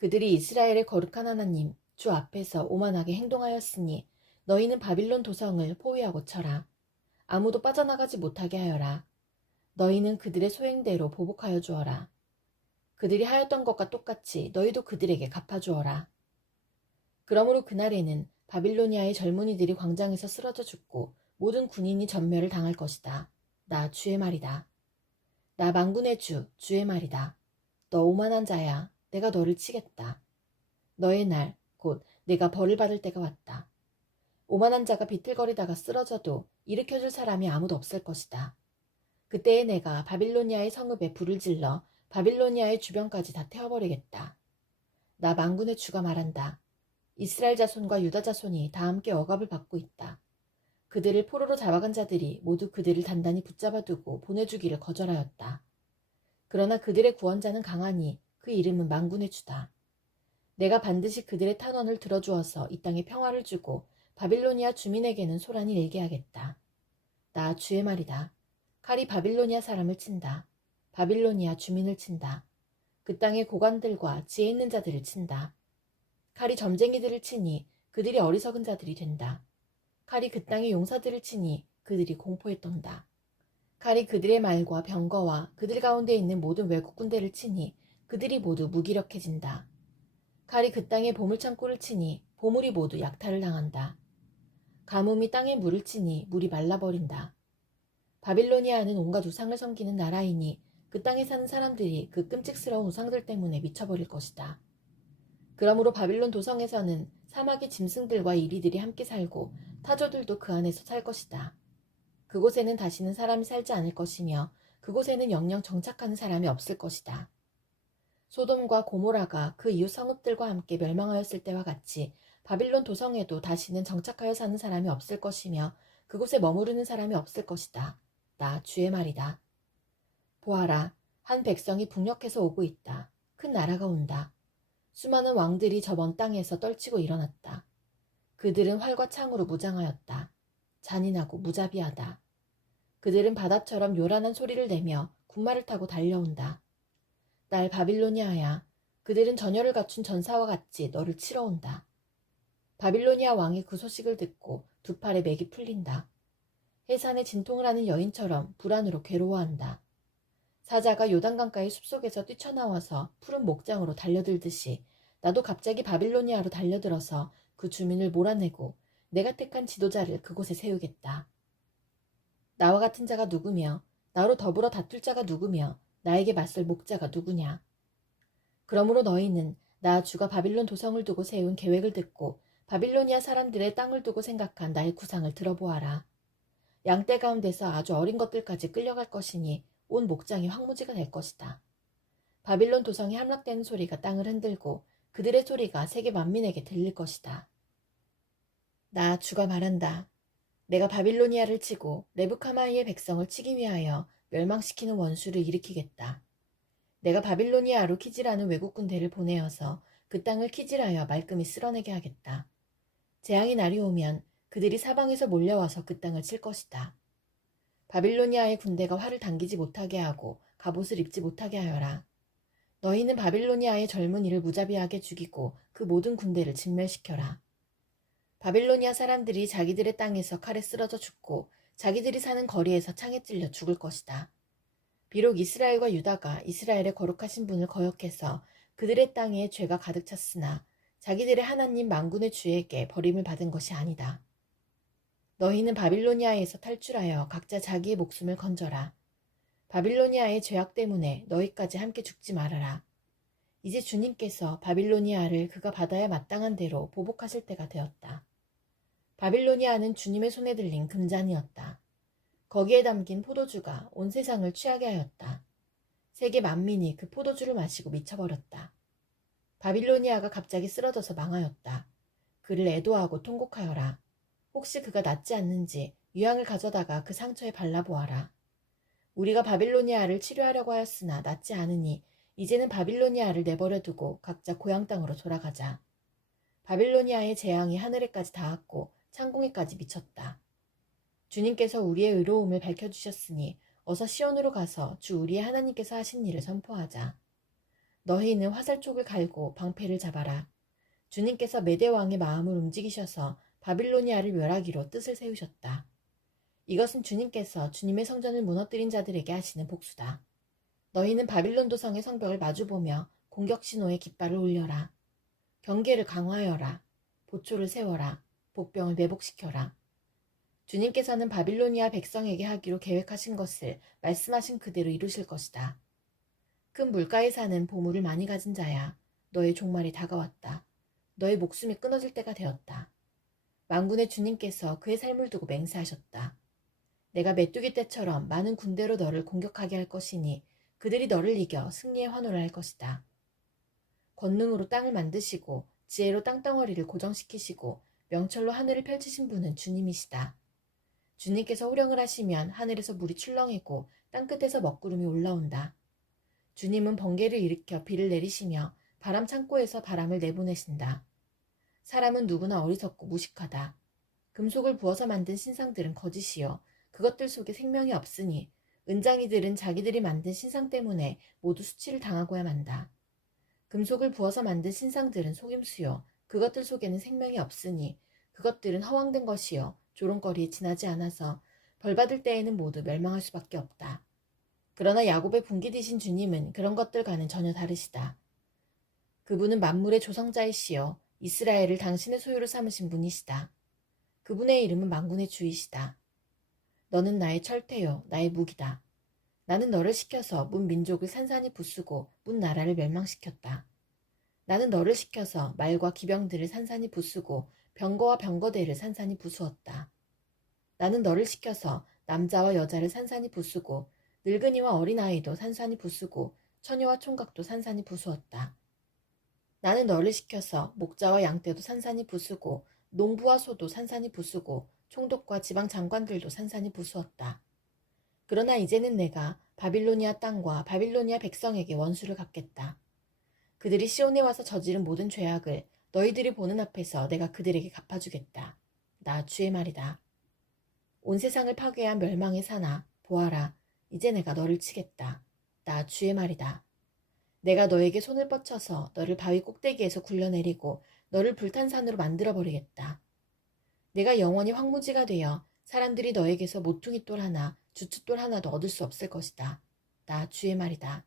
그들이 이스라엘의 거룩한 하나님 주 앞에서 오만하게 행동하였으니 너희는 바빌론 도성을 포위하고 쳐라. 아무도 빠져나가지 못하게 하여라. 너희는 그들의 소행대로 보복하여 주어라. 그들이 하였던 것과 똑같이 너희도 그들에게 갚아주어라. 그러므로 그날에는 바빌로니아의 젊은이들이 광장에서 쓰러져 죽고 모든 군인이 전멸을 당할 것이다. 나 주의 말이다. 나 만군의 주 주의 말이다. 너 오만한 자야. 내가 너를 치겠다. 너의 날, 곧 내가 벌을 받을 때가 왔다. 오만한 자가 비틀거리다가 쓰러져도 일으켜줄 사람이 아무도 없을 것이다. 그때에 내가 바빌로니아의 성읍에 불을 질러 바빌로니아의 주변까지 다 태워버리겠다. 나 만군의 주가 말한다. 이스라엘 자손과 유다 자손이 다 함께 억압을 받고 있다. 그들을 포로로 잡아간 자들이 모두 그들을 단단히 붙잡아두고 보내주기를 거절하였다. 그러나 그들의 구원자는 강하니 그 이름은 만군의 주다. 내가 반드시 그들의 탄원을 들어주어서 이 땅에 평화를 주고 바빌로니아 주민에게는 소란이 일게 하겠다. 나 주의 말이다. 칼이 바빌로니아 사람을 친다. 바빌로니아 주민을 친다. 그 땅의 고관들과 지혜 있는 자들을 친다. 칼이 점쟁이들을 치니 그들이 어리석은 자들이 된다. 칼이 그 땅의 용사들을 치니 그들이 공포에 떤다. 칼이 그들의 말과 병거와 그들 가운데 있는 모든 외국 군대를 치니 그들이 모두 무기력해진다. 칼이 그 땅의 보물창고를 치니 보물이 모두 약탈을 당한다. 가뭄이 땅에 물을 치니 물이 말라버린다. 바빌로니아는 온갖 우상을 섬기는 나라이니 그 땅에 사는 사람들이 그 끔찍스러운 우상들 때문에 미쳐버릴 것이다. 그러므로 바빌론 도성에서는 사막의 짐승들과 이리들이 함께 살고 타조들도 그 안에서 살 것이다. 그곳에는 다시는 사람이 살지 않을 것이며 그곳에는 영영 정착하는 사람이 없을 것이다. 소돔과 고모라가 그 이웃 성읍들과 함께 멸망하였을 때와 같이 바빌론 도성에도 다시는 정착하여 사는 사람이 없을 것이며 그곳에 머무르는 사람이 없을 것이다. 나 주의 말이다. 보아라, 한 백성이 북녘에서 오고 있다. 큰 나라가 온다. 수많은 왕들이 저 먼 땅에서 떨치고 일어났다. 그들은 활과 창으로 무장하였다. 잔인하고 무자비하다. 그들은 바다처럼 요란한 소리를 내며 군마를 타고 달려온다. 딸 바빌로니아야, 그들은 전열을 갖춘 전사와 같이 너를 치러 온다. 바빌로니아 왕이 그 소식을 듣고 두 팔에 맥이 풀린다. 해산에 진통을 하는 여인처럼 불안으로 괴로워한다. 사자가 요단강가의 숲속에서 뛰쳐나와서 푸른 목장으로 달려들듯이 나도 갑자기 바빌로니아로 달려들어서 그 주민을 몰아내고 내가 택한 지도자를 그곳에 세우겠다. 나와 같은 자가 누구며 나로 더불어 다툴 자가 누구며 나에게 맞설 목자가 누구냐. 그러므로 너희는 나 주가 바빌론 도성을 두고 세운 계획을 듣고 바빌로니아 사람들의 땅을 두고 생각한 나의 구상을 들어보아라. 양떼 가운데서 아주 어린 것들까지 끌려갈 것이니 온 목장이 황무지가 될 것이다. 바빌론 도성이 함락되는 소리가 땅을 흔들고 그들의 소리가 세계 만민에게 들릴 것이다. 나 주가 말한다. 내가 바빌로니아를 치고 레브카마이의 백성을 치기 위하여 멸망시키는 원수를 일으키겠다. 내가 바빌로니아로 키질하는 외국 군대를 보내어서 그 땅을 키질하여 말끔히 쓸어내게 하겠다. 재앙이 날이 오면 그들이 사방에서 몰려와서 그 땅을 칠 것이다. 바빌로니아의 군대가 활을 당기지 못하게 하고 갑옷을 입지 못하게 하여라. 너희는 바빌로니아의 젊은이를 무자비하게 죽이고 그 모든 군대를 진멸시켜라. 바빌로니아 사람들이 자기들의 땅에서 칼에 쓰러져 죽고 자기들이 사는 거리에서 창에 찔려 죽을 것이다. 비록 이스라엘과 유다가 이스라엘의 거룩하신 분을 거역해서 그들의 땅에 죄가 가득 찼으나 자기들의 하나님 만군의 주에게 버림을 받은 것이 아니다. 너희는 바빌로니아에서 탈출하여 각자 자기의 목숨을 건져라. 바빌로니아의 죄악 때문에 너희까지 함께 죽지 말아라. 이제 주님께서 바빌로니아를 그가 받아야 마땅한 대로 보복하실 때가 되었다. 바빌로니아는 주님의 손에 들린 금잔이었다. 거기에 담긴 포도주가 온 세상을 취하게 하였다. 세계 만민이 그 포도주를 마시고 미쳐버렸다. 바빌로니아가 갑자기 쓰러져서 망하였다. 그를 애도하고 통곡하여라. 혹시 그가 낫지 않는지 유향을 가져다가 그 상처에 발라보아라. 우리가 바빌로니아를 치료하려고 하였으나 낫지 않으니 이제는 바빌로니아를 내버려두고 각자 고향 땅으로 돌아가자. 바빌로니아의 재앙이 하늘에까지 닿았고 창공에까지 미쳤다. 주님께서 우리의 의로움을 밝혀주셨으니 어서 시온으로 가서 주 우리의 하나님께서 하신 일을 선포하자. 너희는 화살촉을 갈고 방패를 잡아라. 주님께서 메대 왕의 마음을 움직이셔서 바빌로니아를 멸하기로 뜻을 세우셨다. 이것은 주님께서 주님의 성전을 무너뜨린 자들에게 하시는 복수다. 너희는 바빌론 도성의 성벽을 마주보며 공격 신호에 깃발을 올려라. 경계를 강화하여라. 보초를 세워라. 복병을 매복시켜라. 주님께서는 바빌로니아 백성에게 하기로 계획하신 것을 말씀하신 그대로 이루실 것이다. 큰 물가에 사는 보물을 많이 가진 자야. 너의 종말이 다가왔다. 너의 목숨이 끊어질 때가 되었다. 만군의 주님께서 그의 삶을 두고 맹세하셨다. 내가 메뚜기 떼처럼 많은 군대로 너를 공격하게 할 것이니 그들이 너를 이겨 승리의 환호를 할 것이다. 권능으로 땅을 만드시고 지혜로 땅덩어리를 고정시키시고 명철로 하늘을 펼치신 분은 주님이시다. 주님께서 호령을 하시면 하늘에서 물이 출렁이고 땅끝에서 먹구름이 올라온다. 주님은 번개를 일으켜 비를 내리시며 바람 창고에서 바람을 내보내신다. 사람은 누구나 어리석고 무식하다. 금속을 부어서 만든 신상들은 거짓이요 그것들 속에 생명이 없으니 은장이들은 자기들이 만든 신상 때문에 모두 수치를 당하고야 만다. 금속을 부어서 만든 신상들은 속임수요 그것들 속에는 생명이 없으니 그것들은 허황된 것이요 조롱거리에 지나지 않아서 벌받을 때에는 모두 멸망할 수밖에 없다. 그러나 야곱의 분깃이신 주님은 그런 것들과는 전혀 다르시다. 그분은 만물의 조성자이시여 이스라엘을 당신의 소유로 삼으신 분이시다. 그분의 이름은 만군의 주이시다. 너는 나의 철퇴요 나의 무기다. 나는 너를 시켜서 문 민족을 산산이 부수고 문 나라를 멸망시켰다. 나는 너를 시켜서 말과 기병들을 산산이 부수고 병거와 병거대를 산산이 부수었다. 나는 너를 시켜서 남자와 여자를 산산이 부수고 늙은이와 어린아이도 산산이 부수고 처녀와 총각도 산산이 부수었다. 나는 너를 시켜서 목자와 양떼도 산산이 부수고 농부와 소도 산산이 부수고 총독과 지방 장관들도 산산이 부수었다. 그러나 이제는 내가 바빌로니아 땅과 바빌로니아 백성에게 원수를 갚겠다. 그들이 시온에 와서 저지른 모든 죄악을 너희들이 보는 앞에서 내가 그들에게 갚아주겠다. 나 주의 말이다. 온 세상을 파괴한 멸망의 사나 보아라. 이제 내가 너를 치겠다. 나 주의 말이다. 내가 너에게 손을 뻗쳐서 너를 바위 꼭대기에서 굴려내리고 너를 불탄 산으로 만들어버리겠다. 내가 영원히 황무지가 되어 사람들이 너에게서 모퉁이 돌 하나, 주춧돌 하나도 얻을 수 없을 것이다. 나 주의 말이다.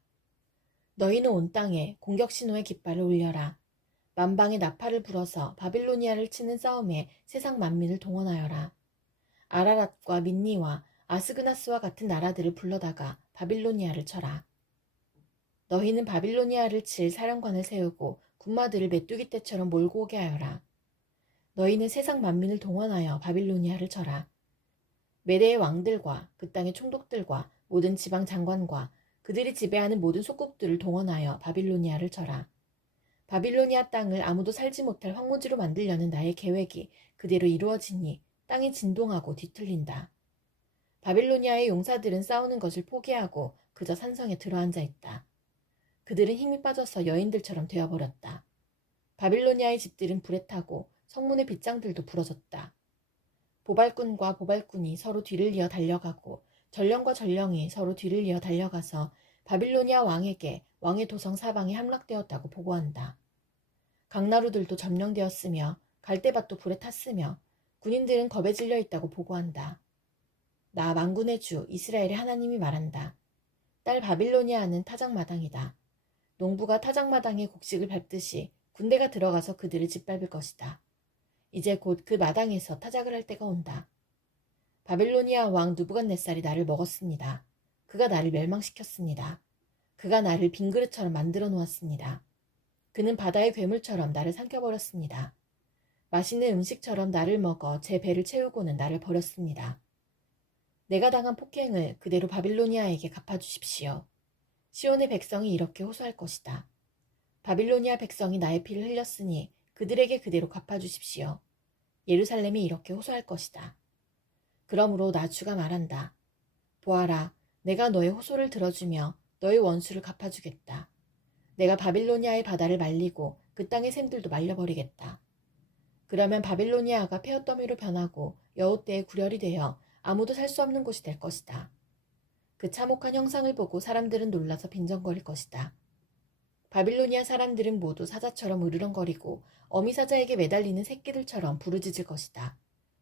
너희는 온 땅에 공격 신호의 깃발을 올려라. 만방의 나팔을 불어서 바빌로니아를 치는 싸움에 세상 만민을 동원하여라. 아라랏과 민니와 아스그나스와 같은 나라들을 불러다가 바빌로니아를 쳐라. 너희는 바빌로니아를 칠 사령관을 세우고 군마들을 메뚜기 떼처럼 몰고 오게 하여라. 너희는 세상 만민을 동원하여 바빌로니아를 쳐라. 메대의 왕들과 그 땅의 총독들과 모든 지방 장관과 그들이 지배하는 모든 속국들을 동원하여 바빌로니아를 쳐라. 바빌로니아 땅을 아무도 살지 못할 황무지로 만들려는 나의 계획이 그대로 이루어지니 땅이 진동하고 뒤틀린다. 바빌로니아의 용사들은 싸우는 것을 포기하고 그저 산성에 들어앉아 있다. 그들은 힘이 빠져서 여인들처럼 되어버렸다. 바빌로니아의 집들은 불에 타고 성문의 빗장들도 부러졌다. 보발꾼과 보발꾼이 서로 뒤를 이어 달려가고 전령과 전령이 서로 뒤를 이어 달려가서 바빌로니아 왕에게 왕의 도성 사방이 함락되었다고 보고한다. 강나루들도 점령되었으며 갈대밭도 불에 탔으며 군인들은 겁에 질려 있다고 보고한다. 나 만군의 주 이스라엘의 하나님이 말한다. 딸 바빌로니아는 타작마당이다. 농부가 타작마당에 곡식을 밟듯이 군대가 들어가서 그들을 짓밟을 것이다. 이제 곧 그 마당에서 타작을 할 때가 온다. 바빌로니아 왕 느부갓네살이 나를 먹었습니다. 그가 나를 멸망시켰습니다. 그가 나를 빈 그릇처럼 만들어 놓았습니다. 그는 바다의 괴물처럼 나를 삼켜버렸습니다. 맛있는 음식처럼 나를 먹어 제 배를 채우고는 나를 버렸습니다. 내가 당한 폭행을 그대로 바빌로니아에게 갚아주십시오. 시온의 백성이 이렇게 호소할 것이다. 바빌로니아 백성이 나의 피를 흘렸으니 그들에게 그대로 갚아주십시오. 예루살렘이 이렇게 호소할 것이다. 그러므로 나 주가 말한다. 보아라, 내가 너의 호소를 들어주며 너의 원수를 갚아주겠다. 내가 바빌로니아의 바다를 말리고 그 땅의 샘들도 말려버리겠다. 그러면 바빌로니아가 폐허더미로 변하고 여우떼의 구렬이 되어 아무도 살 수 없는 곳이 될 것이다. 그 참혹한 형상을 보고 사람들은 놀라서 빈정거릴 것이다. 바빌로니아 사람들은 모두 사자처럼 으르렁거리고 어미사자에게 매달리는 새끼들처럼 부르짖을 것이다.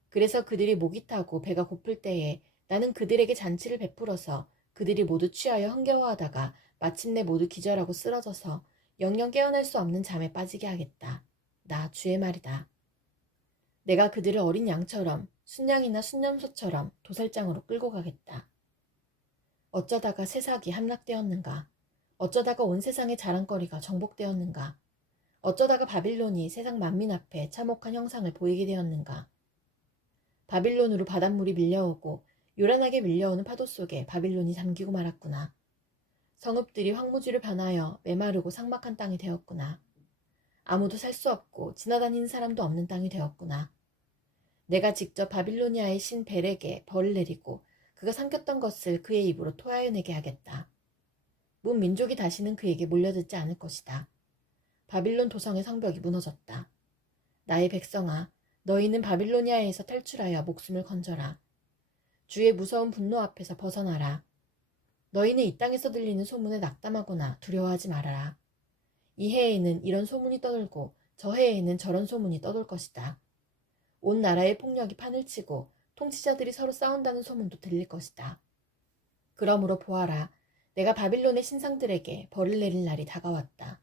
그래서 그들이 목이 타고 배가 고플 때에 나는 그들에게 잔치를 베풀어서 그들이 모두 취하여 흥겨워하다가 마침내 모두 기절하고 쓰러져서 영영 깨어날 수 없는 잠에 빠지게 하겠다. 나 주의 말이다. 내가 그들을 어린 양처럼 순양이나 순념소처럼 도살장으로 끌고 가겠다. 어쩌다가 세상이 함락되었는가? 어쩌다가 온 세상의 자랑거리가 정복되었는가? 어쩌다가 바빌론이 세상 만민 앞에 참혹한 형상을 보이게 되었는가? 바빌론으로 바닷물이 밀려오고 요란하게 밀려오는 파도 속에 바빌론이 잠기고 말았구나. 성읍들이 황무지를 반하여 메마르고 삭막한 땅이 되었구나. 아무도 살 수 없고 지나다니는 사람도 없는 땅이 되었구나. 내가 직접 바빌로니아의 신 벨에게 벌을 내리고 그가 삼켰던 것을 그의 입으로 토하여내게 하겠다. 문 민족이 다시는 그에게 몰려들지 않을 것이다. 바빌론 도성의 성벽이 무너졌다. 나의 백성아, 너희는 바빌로니아에서 탈출하여 목숨을 건져라. 주의 무서운 분노 앞에서 벗어나라. 너희는 이 땅에서 들리는 소문에 낙담하거나 두려워하지 말아라. 이 해에는 이런 소문이 떠돌고 저 해에는 저런 소문이 떠돌 것이다. 온 나라의 폭력이 판을 치고 통치자들이 서로 싸운다는 소문도 들릴 것이다. 그러므로 보아라, 내가 바빌론의 신상들에게 벌을 내릴 날이 다가왔다.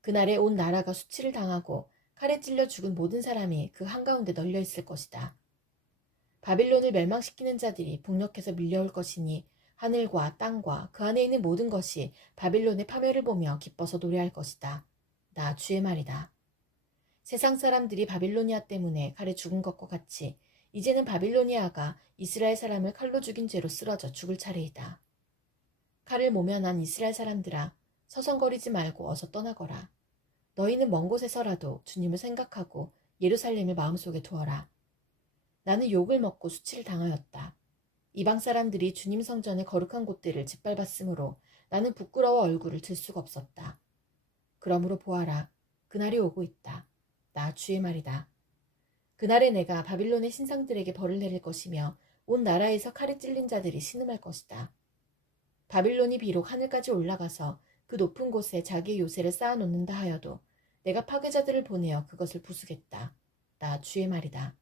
그날에 온 나라가 수치를 당하고 칼에 찔려 죽은 모든 사람이 그 한가운데 널려 있을 것이다. 바빌론을 멸망시키는 자들이 북녘에서 밀려올 것이니 하늘과 땅과 그 안에 있는 모든 것이 바빌론의 파멸을 보며 기뻐서 노래할 것이다. 나 주의 말이다. 세상 사람들이 바빌로니아 때문에 칼에 죽은 것과 같이 이제는 바빌로니아가 이스라엘 사람을 칼로 죽인 죄로 쓰러져 죽을 차례이다. 칼을 모면한 이스라엘 사람들아, 서성거리지 말고 어서 떠나거라. 너희는 먼 곳에서라도 주님을 생각하고 예루살렘을 마음속에 두어라. 나는 욕을 먹고 수치를 당하였다. 이방 사람들이 주님 성전의 거룩한 곳들을 짓밟았으므로 나는 부끄러워 얼굴을 들 수가 없었다. 그러므로 보아라, 그날이 오고 있다. 나 주의 말이다. 그날에 내가 바빌론의 신상들에게 벌을 내릴 것이며 온 나라에서 칼에 찔린 자들이 신음할 것이다. 바빌론이 비록 하늘까지 올라가서 그 높은 곳에 자기의 요새를 쌓아놓는다 하여도 내가 파괴자들을 보내어 그것을 부수겠다. 나 주의 말이다.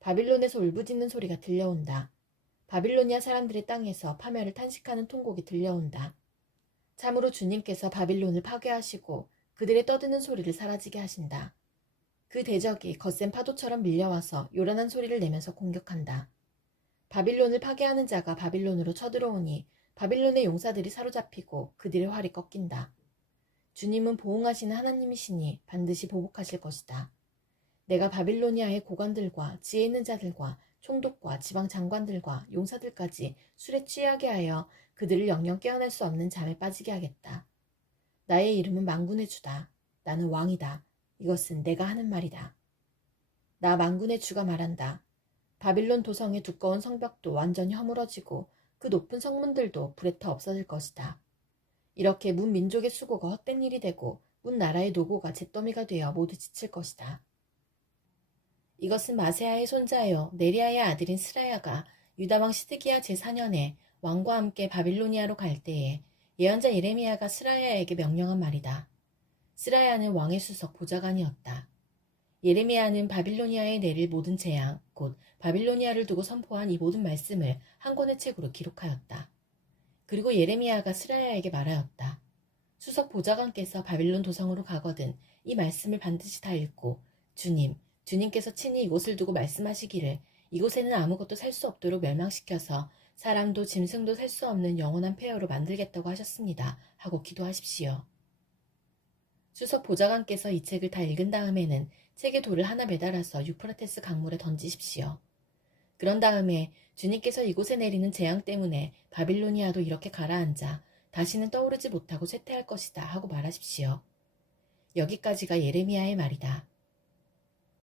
바빌론에서 울부짖는 소리가 들려온다. 바빌로니아 사람들의 땅에서 파멸을 탄식하는 통곡이 들려온다. 참으로 주님께서 바빌론을 파괴하시고 그들의 떠드는 소리를 사라지게 하신다. 그 대적이 거센 파도처럼 밀려와서 요란한 소리를 내면서 공격한다. 바빌론을 파괴하는 자가 바빌론으로 쳐들어오니 바빌론의 용사들이 사로잡히고 그들의 활이 꺾인다. 주님은 보응하시는 하나님이시니 반드시 보복하실 것이다. 내가 바빌로니아의 고관들과 지혜 있는 자들과 총독과 지방 장관들과 용사들까지 술에 취하게 하여 그들을 영영 깨어날 수 없는 잠에 빠지게 하겠다. 나의 이름은 만군의 주다. 나는 왕이다. 이것은 내가 하는 말이다. 나 만군의 주가 말한다. 바빌론 도성의 두꺼운 성벽도 완전히 허물어지고 그 높은 성문들도 불에 타 없어질 것이다. 이렇게 문 민족의 수고가 헛된 일이 되고 문 나라의 노고가 잿더미가 되어 모두 지칠 것이다. 이것은 마세아의 손자여 네리아의 아들인 스라야가 유다왕 시드기야 제4년에 왕과 함께 바빌로니아로 갈 때에 예언자 예레미야가 스라야에게 명령한 말이다. 스라야는 왕의 수석 보좌관이었다. 예레미야는 바빌로니아에 내릴 모든 재앙, 곧 바빌로니아를 두고 선포한 이 모든 말씀을 한 권의 책으로 기록하였다. 그리고 예레미야가 스라야에게 말하였다. 수석 보좌관께서 바빌론 도성으로 가거든 이 말씀을 반드시 다 읽고 주님께서 친히 이곳을 두고 말씀하시기를 이곳에는 아무것도 살 수 없도록 멸망시켜서 사람도 짐승도 살 수 없는 영원한 폐허로 만들겠다고 하셨습니다. 하고 기도하십시오. 수석 보좌관께서 이 책을 다 읽은 다음에는 책에 돌을 하나 매달아서 유프라테스 강물에 던지십시오. 그런 다음에 주님께서 이곳에 내리는 재앙 때문에 바빌로니아도 이렇게 가라앉아 다시는 떠오르지 못하고 쇠퇴할 것이다 하고 말하십시오. 여기까지가 예레미야의 말이다.